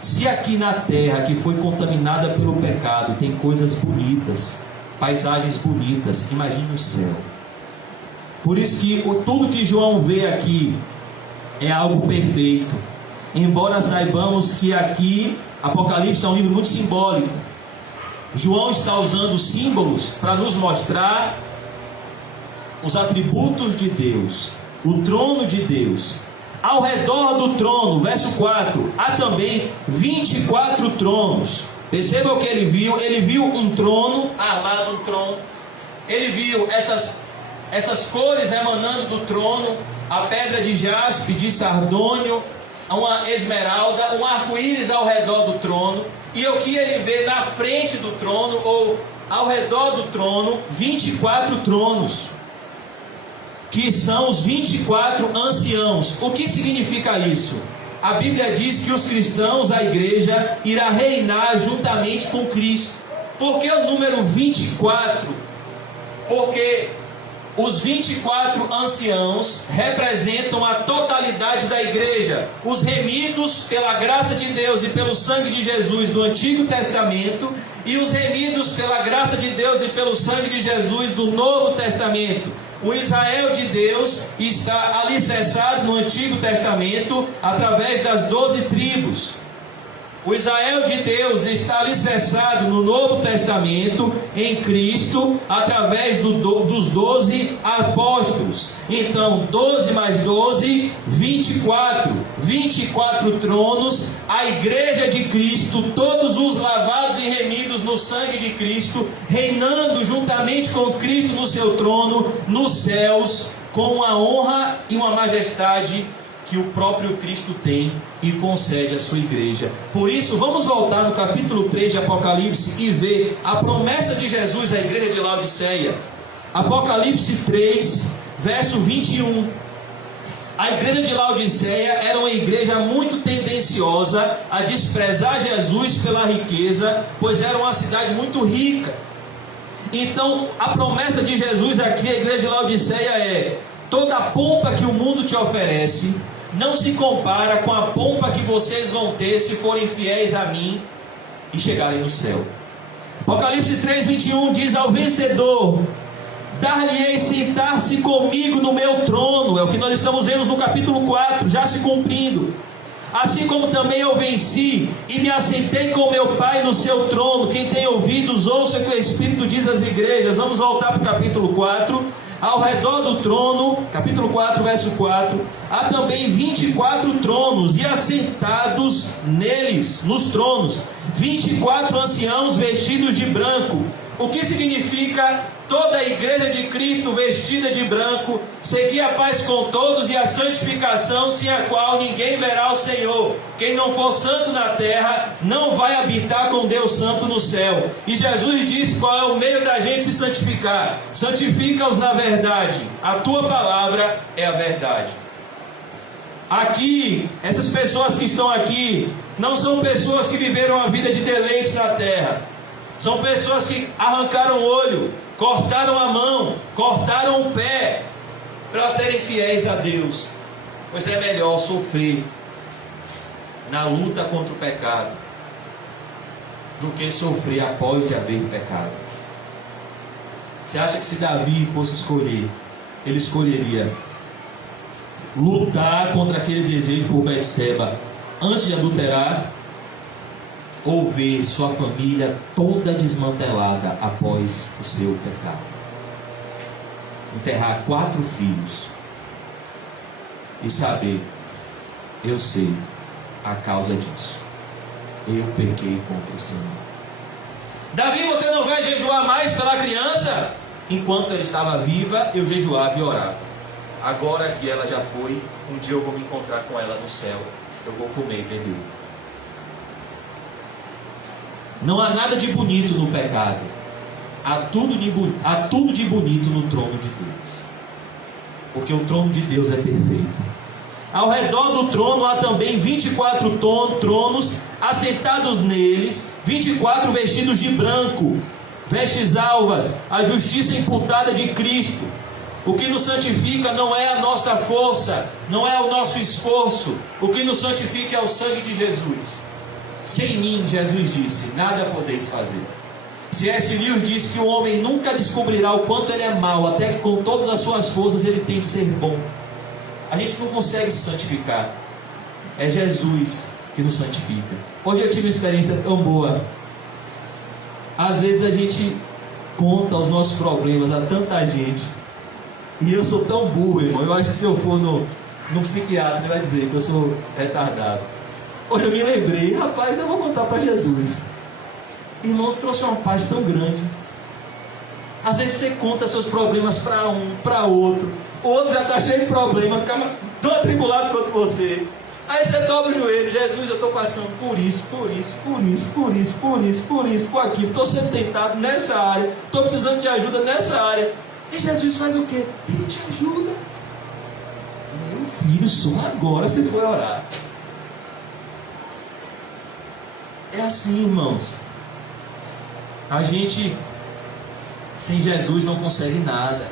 Se aqui na terra, que foi contaminada pelo pecado, tem coisas bonitas, paisagens bonitas, imagine o céu. Por isso que tudo que João vê aqui é algo perfeito. Embora saibamos que aqui Apocalipse é um livro muito simbólico, João está usando símbolos para nos mostrar os atributos de Deus, o trono de Deus. Ao redor do trono, verso 4, há também 24 tronos. Perceba o que ele viu. Ele viu um trono, armado um trono. Ele viu essas cores emanando do trono, a pedra de jaspe, de sardônio, uma esmeralda, um arco-íris ao redor do trono. E o que ele vê na frente do trono, ou ao redor do trono, 24 tronos, que são os 24 anciãos. O que significa isso? A Bíblia diz que os cristãos, a igreja, irá reinar juntamente com Cristo. Por que o número 24? Porque os 24 anciãos representam a totalidade da igreja, os remidos pela graça de Deus e pelo sangue de Jesus do Antigo Testamento, e os remidos pela graça de Deus e pelo sangue de Jesus do Novo Testamento. O Israel de Deus está alicerçado no Antigo Testamento através das 12 tribos. O Israel de Deus está alicerçado no Novo Testamento em Cristo através dos 12 apóstolos. Então 12 mais 12, 24. 24 tronos, a igreja de Cristo, todos os lavados e remidos no sangue de Cristo, reinando juntamente com Cristo no seu trono nos céus, com uma honra e uma majestade que o próprio Cristo tem e concede à sua igreja. Por isso, vamos voltar no capítulo 3 de Apocalipse e ver a promessa de Jesus à igreja de Laodiceia. Apocalipse 3, verso 21. A igreja de Laodiceia era uma igreja muito tendenciosa a desprezar Jesus pela riqueza, pois era uma cidade muito rica. Então, a promessa de Jesus aqui à igreja de Laodiceia é: toda a pompa que o mundo te oferece não se compara com a pompa que vocês vão ter se forem fiéis a mim e chegarem no céu. Apocalipse 3, 21 diz: ao vencedor dar-lhe-ei sentar-se comigo no meu trono. É o que nós estamos vendo no capítulo 4, já se cumprindo. Assim como também eu venci e me assentei com meu Pai no seu trono. Quem tem ouvidos, ouça o que o Espírito diz às igrejas. Vamos voltar para o capítulo 4. Ao redor do trono, capítulo 4, verso 4, há também 24 tronos, e assentados neles, nos tronos, 24 anciãos vestidos de branco. O que significa toda a igreja de Cristo vestida de branco, seguir a paz com todos e a santificação, sem a qual ninguém verá o Senhor. Quem não for santo na terra, não vai habitar com Deus santo no céu. E Jesus disse qual é o meio da gente se santificar: santifica-os na verdade, a tua palavra é a verdade. Aqui, essas pessoas que estão aqui, não são pessoas que viveram a vida de deleites na terra. São pessoas que arrancaram o olho, cortaram a mão, cortaram o pé, para serem fiéis a Deus. Pois é melhor sofrer na luta contra o pecado do que sofrer após de haver pecado. Você acha que se Davi fosse escolher, ele escolheria lutar contra aquele desejo por Betseba antes de adulterar, ou ver sua família toda desmantelada após o seu pecado? Enterrar 4 filhos e saber: eu sei a causa disso, eu pequei contra o Senhor. Davi, você não vai jejuar mais pela criança? Enquanto ela estava viva, eu jejuava e orava. Agora que ela já foi, um dia eu vou me encontrar com ela no céu. Eu vou comer e beber. Não há nada de bonito no pecado. Há tudo de bonito no trono de Deus. Porque o trono de Deus é perfeito. Ao redor do trono há também 24 tronos, assentados neles, 24 vestidos de branco, vestes alvas, a justiça imputada de Cristo. O que nos santifica não é a nossa força, não é o nosso esforço. O que nos santifica é o sangue de Jesus. Sem mim, Jesus disse, nada podeis fazer. C.S. Lewis disse que o homem nunca descobrirá o quanto ele é mau, até que com todas as suas forças ele tem que ser bom. A gente não consegue se santificar. É Jesus que nos santifica. Hoje eu tive uma experiência tão boa. Às vezes a gente conta os nossos problemas a tanta gente. E eu sou tão burro, irmão. Eu acho que se eu for no psiquiatra, ele vai dizer que eu sou retardado. Hoje eu me lembrei, rapaz, eu vou contar para Jesus. Irmãos, trouxe uma paz tão grande. Às vezes você conta seus problemas para um, para outro. O outro já está cheio de problema, fica tão atribulado quanto você. Aí você dobra o joelho, Jesus, eu estou passando por isso, por aquilo. Estou sendo tentado nessa área, estou precisando de ajuda nessa área. E Jesus faz o quê? Ele te ajuda. Meu filho, só agora você foi orar. É assim, irmãos. A gente sem Jesus não consegue nada,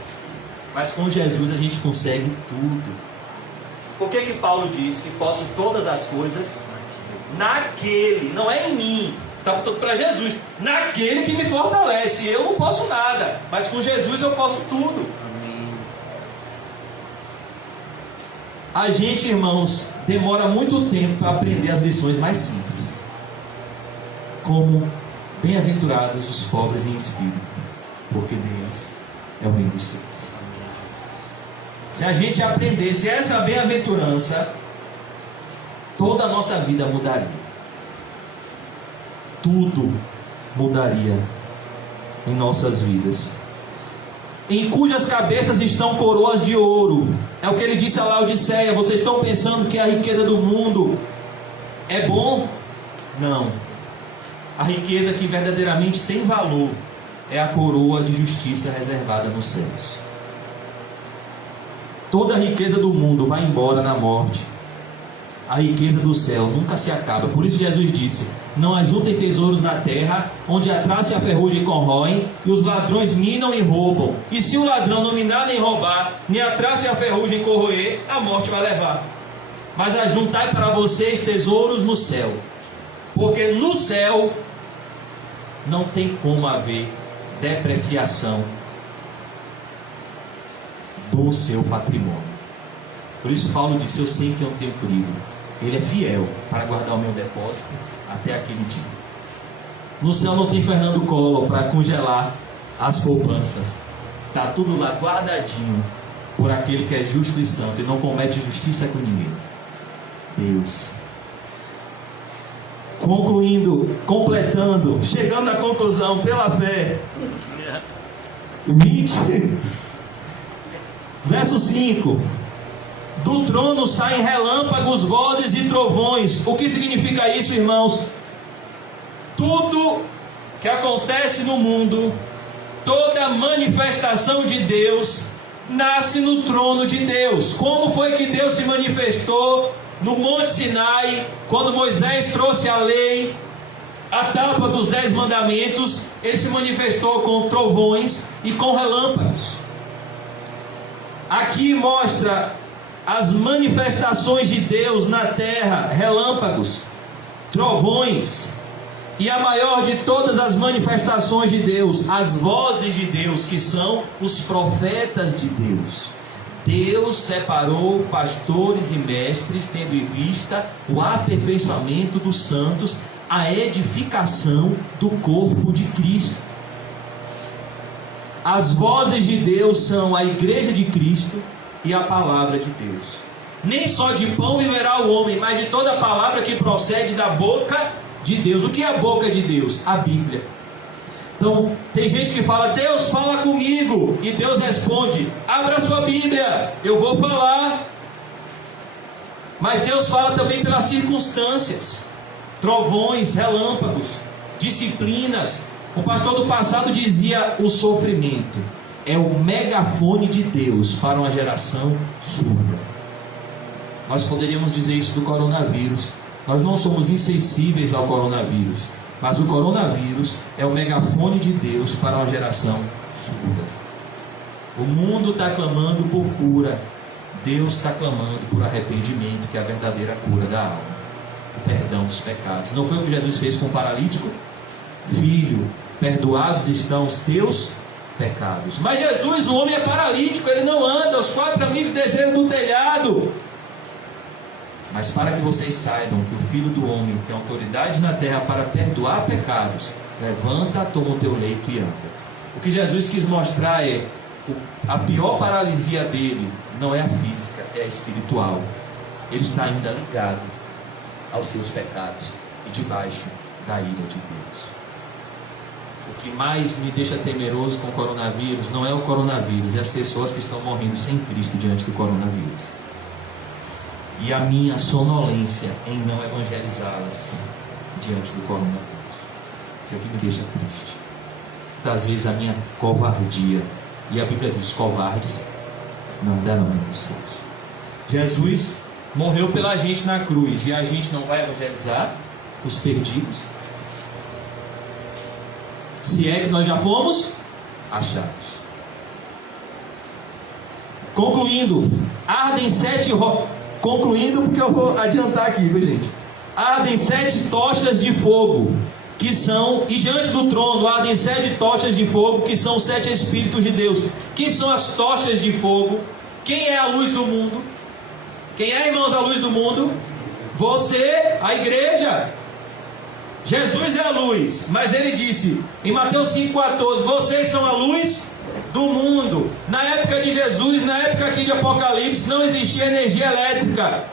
mas com Jesus a gente consegue tudo. Por que Paulo disse: posso todas as coisas naquele, não é em mim, está para Jesus, naquele que me fortalece. Eu não posso nada, mas com Jesus eu posso tudo. Amém. A gente, irmãos, demora muito tempo para aprender as lições mais simples, como bem-aventurados os pobres em espírito, porque deles é o reino dos céus. Se a gente aprendesse essa bem-aventurança, toda a nossa vida mudaria. Tudo mudaria em nossas vidas. Em cujas cabeças estão coroas de ouro. É o que ele disse a Laodiceia. Vocês estão pensando que a riqueza do mundo é bom? Não. A riqueza que verdadeiramente tem valor é a coroa de justiça reservada nos céus. Toda a riqueza do mundo vai embora na morte. A riqueza do céu nunca se acaba. Por isso Jesus disse: não ajuntem tesouros na terra, onde a traça e a ferrugem corroem, e os ladrões minam e roubam. E se o ladrão não minar nem roubar, nem a traça e a ferrugem corroer, a morte vai levar. Mas ajuntai para vocês tesouros no céu, porque no céu não tem como haver depreciação do seu patrimônio. Por isso Paulo disse: eu sei que eu tenho perigo. Ele é fiel para guardar o meu depósito até aquele dia. No céu não tem Fernando Collor para congelar as poupanças. Está tudo lá guardadinho por aquele que é justo e santo e não comete justiça com ninguém. Deus. Concluindo, completando, chegando à conclusão pela fé. 20, verso 5. Do trono saem relâmpagos, vozes e trovões. O que significa isso, irmãos? Tudo que acontece no mundo, toda manifestação de Deus, nasce no trono de Deus. Como foi que Deus se manifestou no Monte Sinai, quando Moisés trouxe a lei, a tábua dos 10 mandamentos? Ele se manifestou com trovões e com relâmpagos. Aqui mostra as manifestações de Deus na terra: relâmpagos, trovões, e a maior de todas as manifestações de Deus, as vozes de Deus, que são os profetas de Deus. Deus separou pastores e mestres, tendo em vista o aperfeiçoamento dos santos, a edificação do corpo de Cristo. As vozes de Deus são a igreja de Cristo e a palavra de Deus. Nem só de pão viverá o homem, mas de toda a palavra que procede da boca de Deus. O que é a boca de Deus? A Bíblia. Então, tem gente que fala, Deus fala comigo, e Deus responde, abra a sua Bíblia, eu vou falar. Mas Deus fala também pelas circunstâncias, trovões, relâmpagos, disciplinas. O pastor do passado dizia, o sofrimento é o megafone de Deus para uma geração surda. Nós poderíamos dizer isso do coronavírus. Nós não somos insensíveis ao coronavírus, mas o coronavírus é o megafone de Deus para uma geração surda. O mundo está clamando por cura, Deus está clamando por arrependimento, que é a verdadeira cura da alma, o perdão dos pecados. Não foi o que Jesus fez com o paralítico? Filho, perdoados estão os teus pecados. Mas Jesus, o homem é paralítico, ele não anda, os 4 amigos desceram do telhado. Mas para que vocês saibam que o Filho do Homem tem autoridade na terra para perdoar pecados, levanta, toma o teu leito e anda. O que Jesus quis mostrar é, a pior paralisia dele não é a física, é a espiritual. Ele está ainda ligado aos seus pecados e debaixo da ira de Deus. O que mais me deixa temeroso com o coronavírus não é o coronavírus, é as pessoas que estão morrendo sem Cristo diante do coronavírus. E a minha sonolência em não evangelizá-las diante do coronavírus. Isso aqui me deixa triste. Muitas vezes a minha covardia, e a Bíblia diz, covardes não darão muito céus. Jesus morreu pela gente na cruz, e a gente não vai evangelizar os perdidos? Se é que nós já fomos achados. Concluindo, ardem 7 Concluindo, porque eu vou adiantar aqui, viu, gente? Ardem 7 tochas de fogo, que são, e diante do trono ardem 7 tochas de fogo, que são 7 Espíritos de Deus. Quem são as tochas de fogo? Quem é a luz do mundo? Quem é, irmãos, a luz do mundo? Você, a igreja. Jesus é a luz, mas ele disse, em Mateus 5,14, vocês são a luz do mundo. Na época de Jesus, na época aqui de Apocalipse, não existia energia elétrica.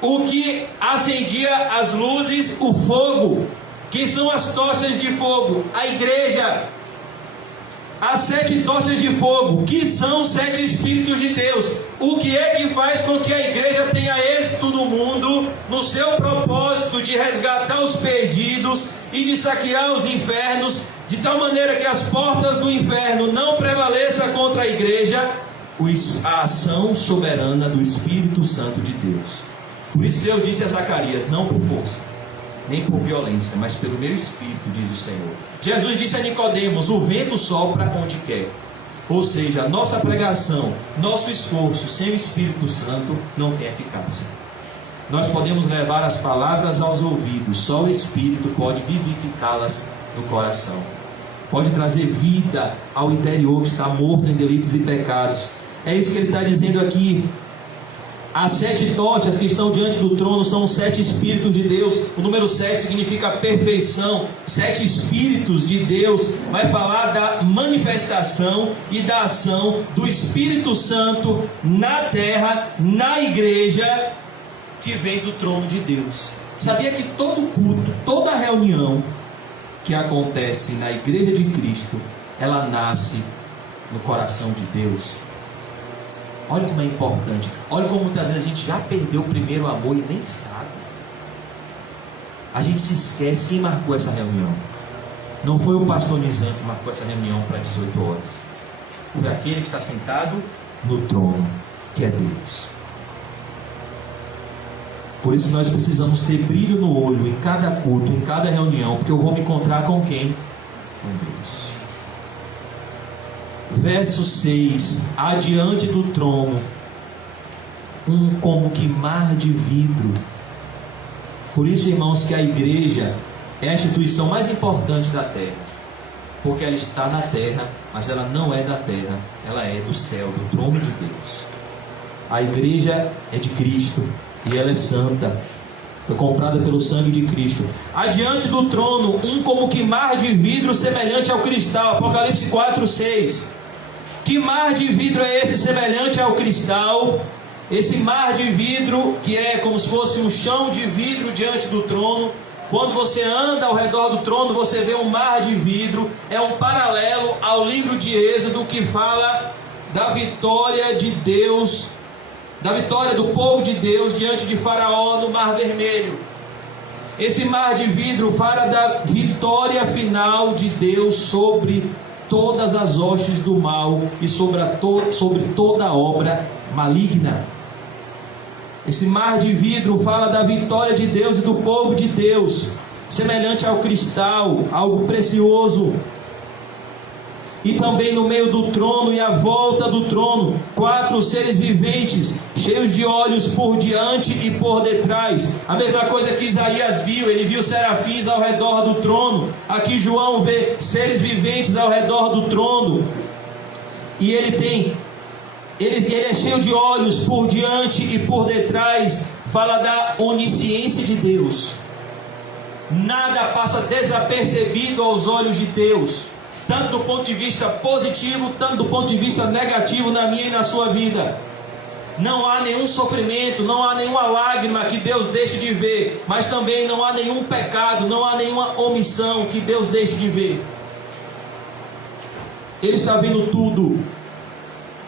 O que acendia as luzes, o fogo, que são as tochas de fogo, a igreja. As 7 tochas de fogo, que são 7 Espíritos de Deus. O que é que faz com que a igreja tenha êxito no mundo, no seu propósito de resgatar os perdidos e de saquear os infernos, de tal maneira que as portas do inferno não prevaleçam contra a igreja? A ação soberana do Espírito Santo de Deus. Por isso Deus disse a Zacarias, não por força, nem por violência, mas pelo meu Espírito, diz o Senhor. Jesus disse a Nicodemos, o vento sopra onde quer. Ou seja, nossa pregação, nosso esforço sem o Espírito Santo não tem eficácia. Nós podemos levar as palavras aos ouvidos, só o Espírito pode vivificá-las no coração. Pode trazer vida ao interior que está morto em delitos e pecados. É isso que ele está dizendo aqui. As 7 tochas que estão diante do trono são os 7 Espíritos de Deus. O número 7 significa perfeição. 7 Espíritos de Deus vai falar da manifestação e da ação do Espírito Santo na terra, na igreja, que vem do trono de Deus. Sabia que todo culto, toda reunião que acontece na igreja de Cristo, ela nasce no coração de Deus? Olha como é importante. Olha como muitas vezes a gente já perdeu o primeiro amor e nem sabe. A gente se esquece quem marcou essa reunião. Não foi o pastor Nizam que marcou essa reunião para 18 horas. Foi aquele que está sentado no trono, que é Deus. Por isso nós precisamos ter brilho no olho em cada culto, em cada reunião, porque eu vou me encontrar com quem? Com Deus. Verso 6, adiante do trono, como que mar de vidro. Por isso, irmãos, que a igreja é a instituição mais importante da terra, porque ela está na terra, mas ela não é da terra, ela é do céu, do trono de Deus. A igreja é de Cristo, e ela é santa, foi comprada pelo sangue de Cristo. Adiante do trono, como que mar de vidro semelhante ao cristal. Apocalipse 4:6. Que mar de vidro é esse semelhante ao cristal? Esse mar de vidro que é como se fosse um chão de vidro diante do trono. Quando você anda ao redor do trono, você vê um mar de vidro. É um paralelo ao livro de Êxodo, que fala da vitória de Deus, da vitória do povo de Deus diante de Faraó no Mar Vermelho. Esse mar de vidro fala da vitória final de Deus sobre todas as hostes do mal e sobre toda obra maligna. Esse mar de vidro fala da vitória de Deus e do povo de Deus, semelhante ao cristal, algo precioso. E também no meio do trono e à volta do trono, 4 seres viventes, cheios de olhos por diante e por detrás. A mesma coisa que Isaías viu, ele viu serafins ao redor do trono. Aqui João vê seres viventes ao redor do trono. E ele é cheio de olhos por diante e por detrás. Fala da onisciência de Deus. Nada passa desapercebido aos olhos de Deus, tanto do ponto de vista positivo, tanto do ponto de vista negativo na minha e na sua vida. Não há nenhum sofrimento, não há nenhuma lágrima que Deus deixe de ver, mas também não há nenhum pecado, não há nenhuma omissão que Deus deixe de ver. Ele está vendo tudo.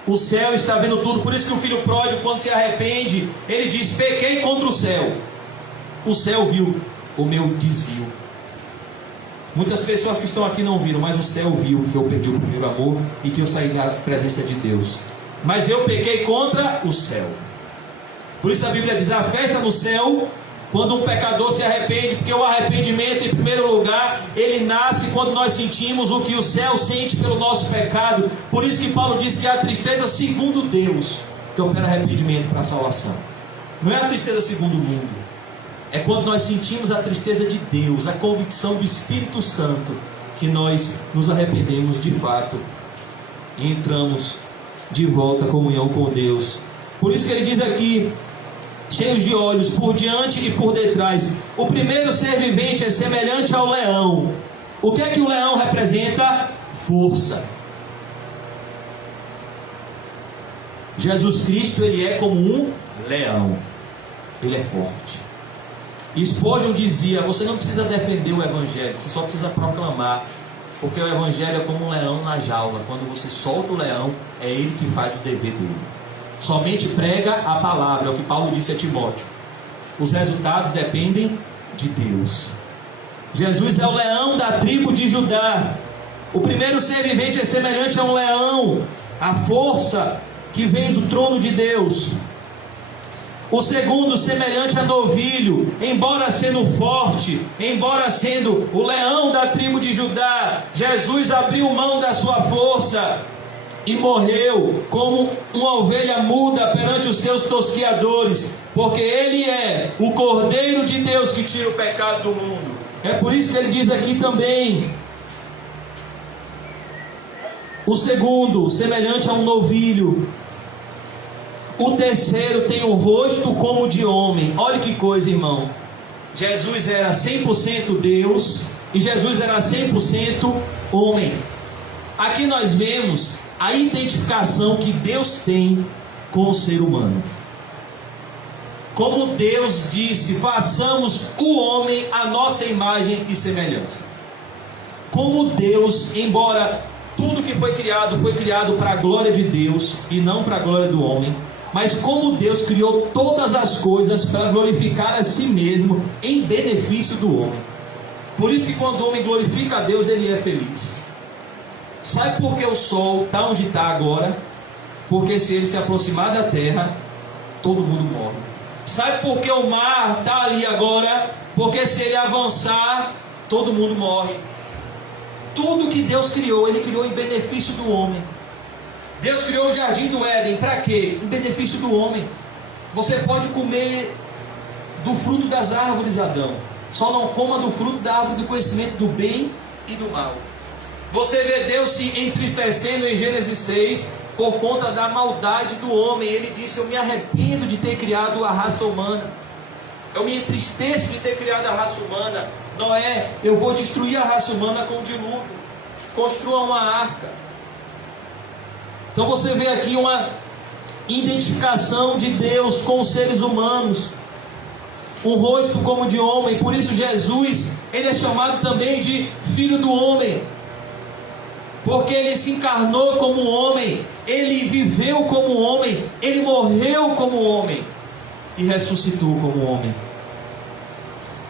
O céu está vendo tudo. Por isso que o filho pródigo, quando se arrepende, ele diz: pequei contra o céu. O céu viu o meu desvio. Muitas pessoas que estão aqui não viram, mas o céu viu que eu perdi o primeiro amor e que eu saí da presença de Deus. Mas eu pequei contra o céu. Por isso a Bíblia diz: a festa no céu, quando um pecador se arrepende, porque o arrependimento, em primeiro lugar, ele nasce quando nós sentimos o que o céu sente pelo nosso pecado. Por isso que Paulo diz que é a tristeza segundo Deus que opera arrependimento para a salvação. Não é a tristeza segundo o mundo. É quando nós sentimos a tristeza de Deus, a convicção do Espírito Santo, que nós nos arrependemos de fato e entramos de volta à comunhão com Deus. Por isso que ele diz aqui: cheios de olhos por diante e por detrás. O primeiro ser vivente é semelhante ao leão. O que é que o leão representa? Força. Jesus Cristo, ele é como um leão. Ele é forte. E Spurgeon dizia: você não precisa defender o Evangelho, você só precisa proclamar. Porque o Evangelho é como um leão na jaula. Quando você solta o leão, é ele que faz o dever dele. Somente prega a palavra, é o que Paulo disse a Timóteo. Os resultados dependem de Deus. Jesus é o leão da tribo de Judá. O primeiro ser vivente é semelhante a um leão, a força que vem do trono de Deus. O segundo, semelhante a novilho, embora sendo forte, embora sendo o leão da tribo de Judá, Jesus abriu mão da sua força e morreu como uma ovelha muda perante os seus tosqueadores, porque ele é o Cordeiro de Deus que tira o pecado do mundo. É por isso que ele diz aqui também: o segundo, semelhante a um novilho. O terceiro tem o rosto como de homem. Olha que coisa, irmão. Jesus era 100% Deus e Jesus era 100% homem. Aqui nós vemos a identificação que Deus tem com o ser humano. Como Deus disse: façamos o homem à nossa imagem e semelhança. Como Deus, embora tudo que foi criado para a glória de Deus e não para a glória do homem, mas como Deus criou todas as coisas para glorificar a si mesmo em benefício do homem. Por isso que quando o homem glorifica a Deus, ele é feliz. Sabe por que o sol está onde está agora? Porque se ele se aproximar da terra, todo mundo morre. Sabe por que o mar está ali agora? Porque se ele avançar, todo mundo morre. Tudo que Deus criou, ele criou em benefício do homem. Deus criou o jardim do Éden, para quê? Em benefício do homem. Você pode comer do fruto das árvores, Adão, só não coma do fruto da árvore do conhecimento do bem e do mal. Você vê Deus se entristecendo em Gênesis 6 por conta da maldade do homem. Ele disse: eu me arrependo de ter criado a raça humana, eu me entristeço de ter criado a raça humana. Noé, eu vou destruir a raça humana com o dilúvio, construa uma arca. Então você vê aqui uma identificação de Deus com os seres humanos. um rosto como de homem. Por isso Jesus, ele é chamado também de Filho do Homem, porque ele se encarnou como homem, ele viveu como homem, ele morreu como homem e ressuscitou como homem.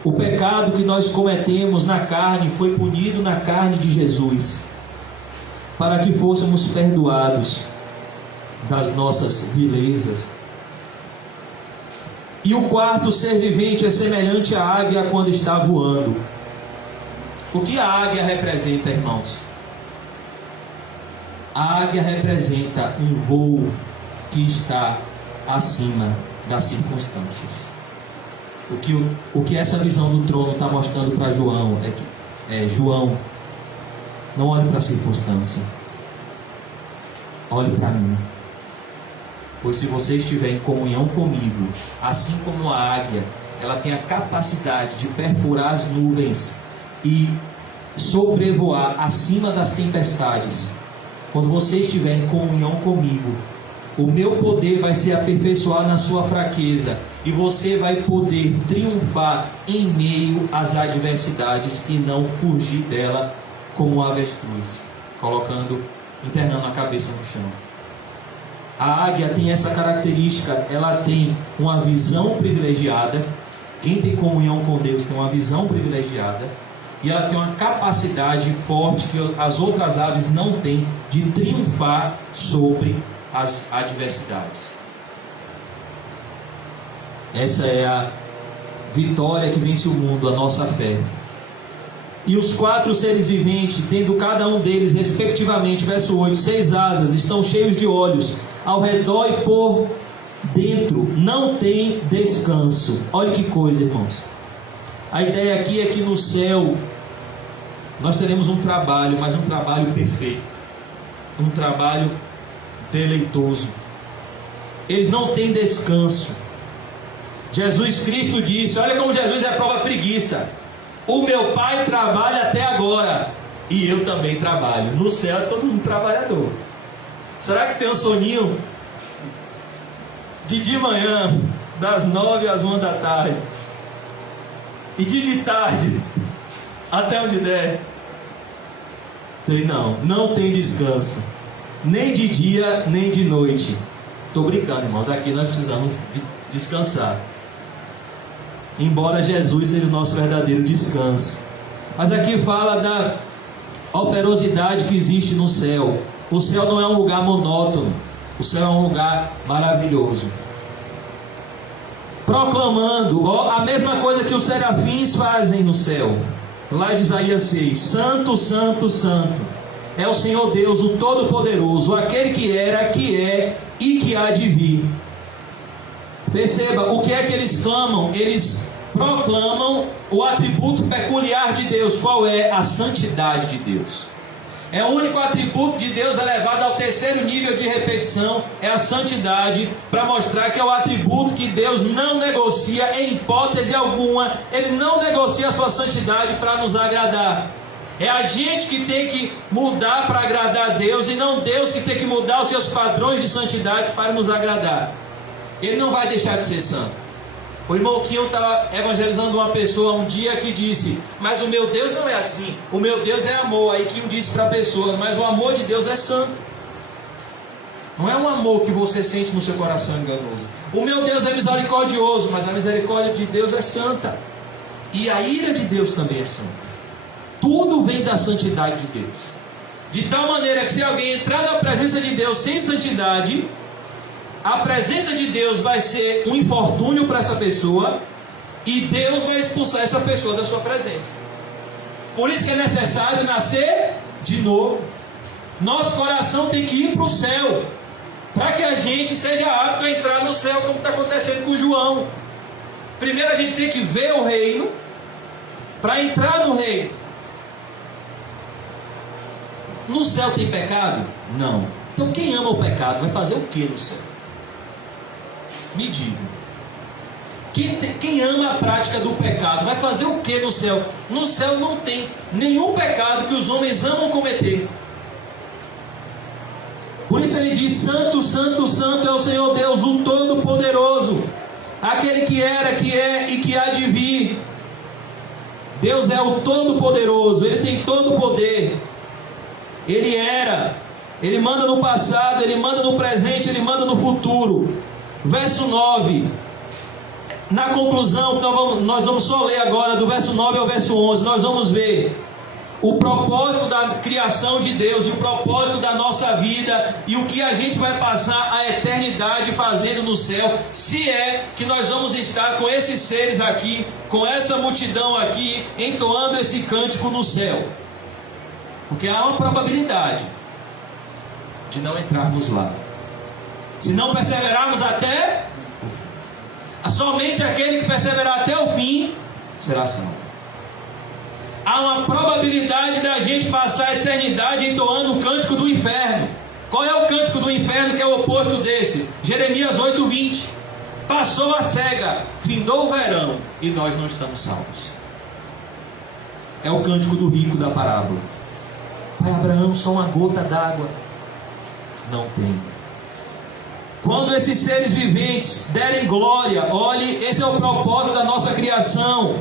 O pecado que nós cometemos na carne foi punido na carne de Jesus, para que fôssemos perdoados das nossas vilezas. E o quarto ser vivente é semelhante à águia quando está voando. O que a águia representa, irmãos? A águia representa um voo que está acima das circunstâncias. O que essa visão do trono está mostrando para João é que, João, não olhe para a circunstância, olhe para mim. Pois se você estiver em comunhão comigo, assim como a águia, ela tem a capacidade de perfurar as nuvens e sobrevoar acima das tempestades. Quando você estiver em comunhão comigo, o meu poder vai se aperfeiçoar na sua fraqueza, e você vai poder triunfar em meio às adversidades e não fugir dela como um avestruz, internando a cabeça no chão. A águia tem essa característica, ela tem uma visão privilegiada. Quem tem comunhão com Deus tem uma visão privilegiada, e ela tem uma capacidade forte que as outras aves não têm, de triunfar sobre as adversidades. Essa é a vitória que vence o mundo, a nossa fé. E os quatro seres viventes, tendo cada um deles respectivamente, verso 8, 6 asas, estão cheios de olhos ao redor e por dentro, não tem descanso. Olha que coisa, irmãos. A ideia aqui é que no céu nós teremos um trabalho, mas um trabalho perfeito, um trabalho deleitoso. Eles não têm descanso. Jesus Cristo disse, olha como Jesus reprova a preguiça: o meu Pai trabalha até agora, e eu também trabalho. No céu é todo mundo trabalhador. Será que tem um soninho de manhã, das 9 às 1 da tarde, e de tarde até onde der? Não tem descanso, nem de dia nem de noite. Estou brincando, irmãos, aqui nós precisamos descansar, embora Jesus seja o nosso verdadeiro descanso. Mas aqui fala da operosidade que existe no céu. O céu não é um lugar monótono, o céu é um lugar maravilhoso, proclamando a mesma coisa que os serafins fazem no céu. Lá de Isaías 6, Santo, Santo, Santo é o Senhor Deus, o Todo-Poderoso, aquele que era, que é e que há de vir. Perceba, o que é que eles clamam? Eles proclamam o atributo peculiar de Deus. Qual é? A santidade de Deus. É o único atributo de Deus elevado ao terceiro nível de repetição, é a santidade, para mostrar que é o atributo que Deus não negocia em hipótese alguma. Ele não negocia a sua santidade para nos agradar. É a gente que tem que mudar para agradar a Deus, e não Deus que tem que mudar os seus padrões de santidade para nos agradar. Ele não vai deixar de ser santo. O irmão Quinho estava evangelizando uma pessoa um dia que disse: mas o meu Deus não é assim, o meu Deus é amor. Aí Quinho disse para a pessoa: mas o amor de Deus é santo. Não é um amor que você sente no seu coração enganoso. O meu Deus é misericordioso, mas a misericórdia de Deus é santa. E a ira de Deus também é santa. Tudo vem da santidade de Deus. De tal maneira que se alguém entrar na presença de Deus sem santidade, a presença de Deus vai ser um infortúnio para essa pessoa, e Deus vai expulsar essa pessoa da sua presença. Por isso que é necessário nascer de novo. Nosso coração tem que ir para o céu, para que a gente seja apto a entrar no céu, como está acontecendo com João. Primeiro a gente tem que ver o reino, para entrar no reino. No céu tem pecado? Não. Então quem ama o pecado vai fazer o que no céu? Me diga. Quem ama a prática do pecado vai fazer o que no céu? No céu não tem nenhum pecado que os homens amam cometer. Por isso ele diz: Santo, Santo, Santo é o Senhor Deus, o Todo-Poderoso. aquele que era, que é e que há de vir. Deus é o Todo-Poderoso, Ele tem todo o poder. Ele era, Ele manda no passado, Ele manda no presente, Ele manda no futuro. Verso 9, na conclusão, nós vamos só ler agora do verso 9 ao verso 11, nós vamos ver o propósito da criação de Deus, e o propósito da nossa vida, e o que a gente vai passar a eternidade fazendo no céu, se é que nós vamos estar com esses seres aqui, com essa multidão aqui, entoando esse cântico no céu. Porque há uma probabilidade de não entrarmos lá, se não perseverarmos até o fim. Somente aquele que perseverar até o fim será salvo. Há uma probabilidade da gente passar a eternidade entoando o cântico do inferno. Qual é o cântico do inferno que é o oposto desse? Jeremias 8:20. Passou a cega, findou o verão, e nós não estamos salvos. É o cântico do rico da parábola. Pai Abraão, só uma gota d'água. Não tem. Quando esses seres viventes derem glória, olhe, esse é o propósito da nossa criação.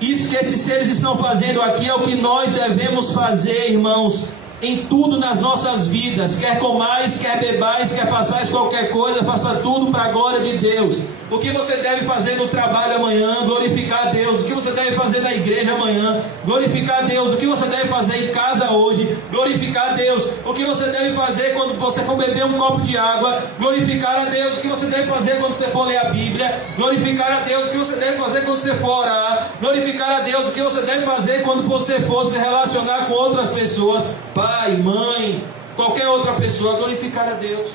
Isso que esses seres estão fazendo aqui é o que nós devemos fazer, irmãos, em tudo nas nossas vidas. Quer comais, quer bebais, quer façais qualquer coisa, faça tudo para a glória de Deus. O que você deve fazer no trabalho amanhã? Glorificar a Deus. O que você deve fazer na igreja amanhã? Glorificar a Deus. O que você deve fazer em casa hoje? Glorificar a Deus. O que você deve fazer quando você for beber um copo de água? Glorificar a Deus. O que você deve fazer quando você for ler a Bíblia? Glorificar a Deus. O que você deve fazer quando você for orar? Glorificar a Deus. O que você deve fazer quando você for se relacionar com outras pessoas? Pai, mãe, qualquer outra pessoa. Glorificar a Deus.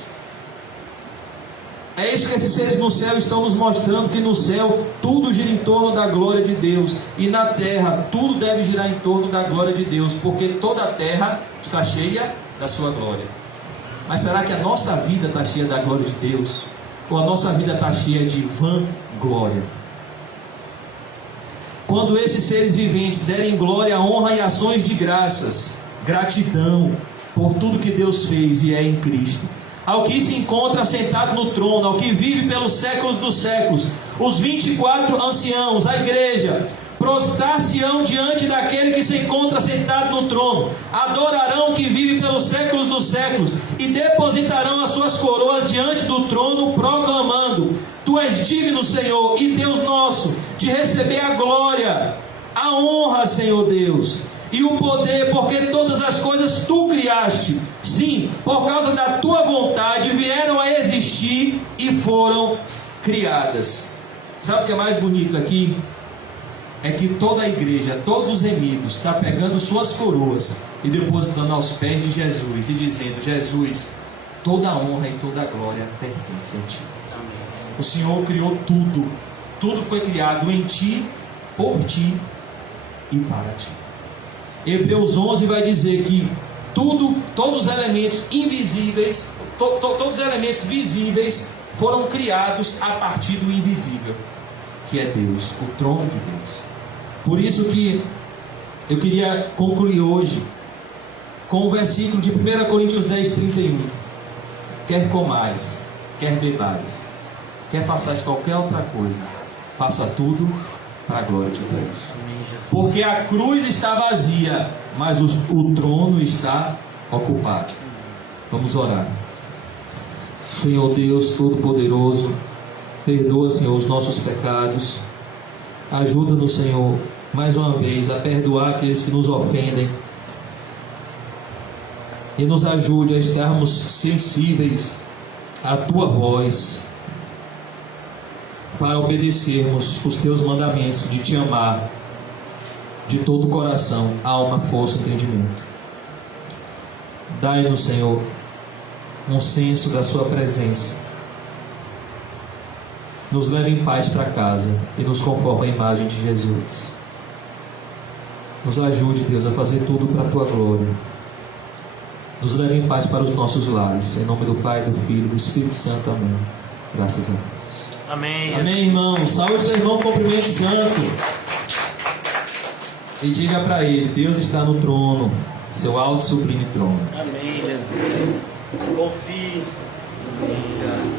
É isso que esses seres no céu estão nos mostrando, que no céu tudo gira em torno da glória de Deus, e na terra tudo deve girar em torno da glória de Deus, porque toda a terra está cheia da sua glória. Mas será que a nossa vida está cheia da glória de Deus? Ou a nossa vida está cheia de vanglória? Quando esses seres viventes derem glória, honra e ações de graças, gratidão por tudo que Deus fez e é em Cristo, ao que se encontra sentado no trono, ao que vive pelos séculos dos séculos, os 24 anciãos, a igreja, prostrar-se-ão diante daquele que se encontra sentado no trono, adorarão o que vive pelos séculos dos séculos, e depositarão as suas coroas diante do trono, proclamando: Tu és digno, Senhor e Deus nosso, de receber a glória, a honra, Senhor Deus, e o poder, porque todas as coisas tu criaste. Sim, por causa da tua vontade vieram a existir e foram criadas. Sabe o que é mais bonito aqui? É que toda a igreja, todos os remidos, está pegando suas coroas e depositando aos pés de Jesus e dizendo: Jesus, toda a honra e toda a glória pertence a ti. O Senhor criou tudo, tudo foi criado em ti, por ti e para ti. Hebreus 11 vai dizer que todos os elementos invisíveis, todos os elementos visíveis foram criados a partir do invisível, que é Deus, o trono de Deus. Por isso que eu queria concluir hoje com o versículo de 1 Coríntios 10:31. Quer comais, quer bebais, quer façais qualquer outra coisa, faça tudo para a glória de Deus. Porque a cruz está vazia, mas o trono está ocupado. Vamos orar. Senhor Deus Todo-Poderoso, perdoa, Senhor, os nossos pecados. Ajuda-nos, Senhor, mais uma vez a perdoar aqueles que nos ofendem. E nos ajude a estarmos sensíveis à Tua voz, para obedecermos os Teus mandamentos de Te amar de todo o coração, alma, força e entendimento. Dai-nos, Senhor, um senso da Sua presença. Nos leve em paz para casa e nos conforme à imagem de Jesus. Nos ajude, Deus, a fazer tudo para a Tua glória. Nos leve em paz para os nossos lares. Em nome do Pai, do Filho e do Espírito Santo. Amém. Graças a Deus. Amém. Amém, irmão. Saúde seu irmão, cumprimento santo. E diga para ele: Deus está no trono, seu alto e sublime trono. Amém, Jesus. Confie. Amém.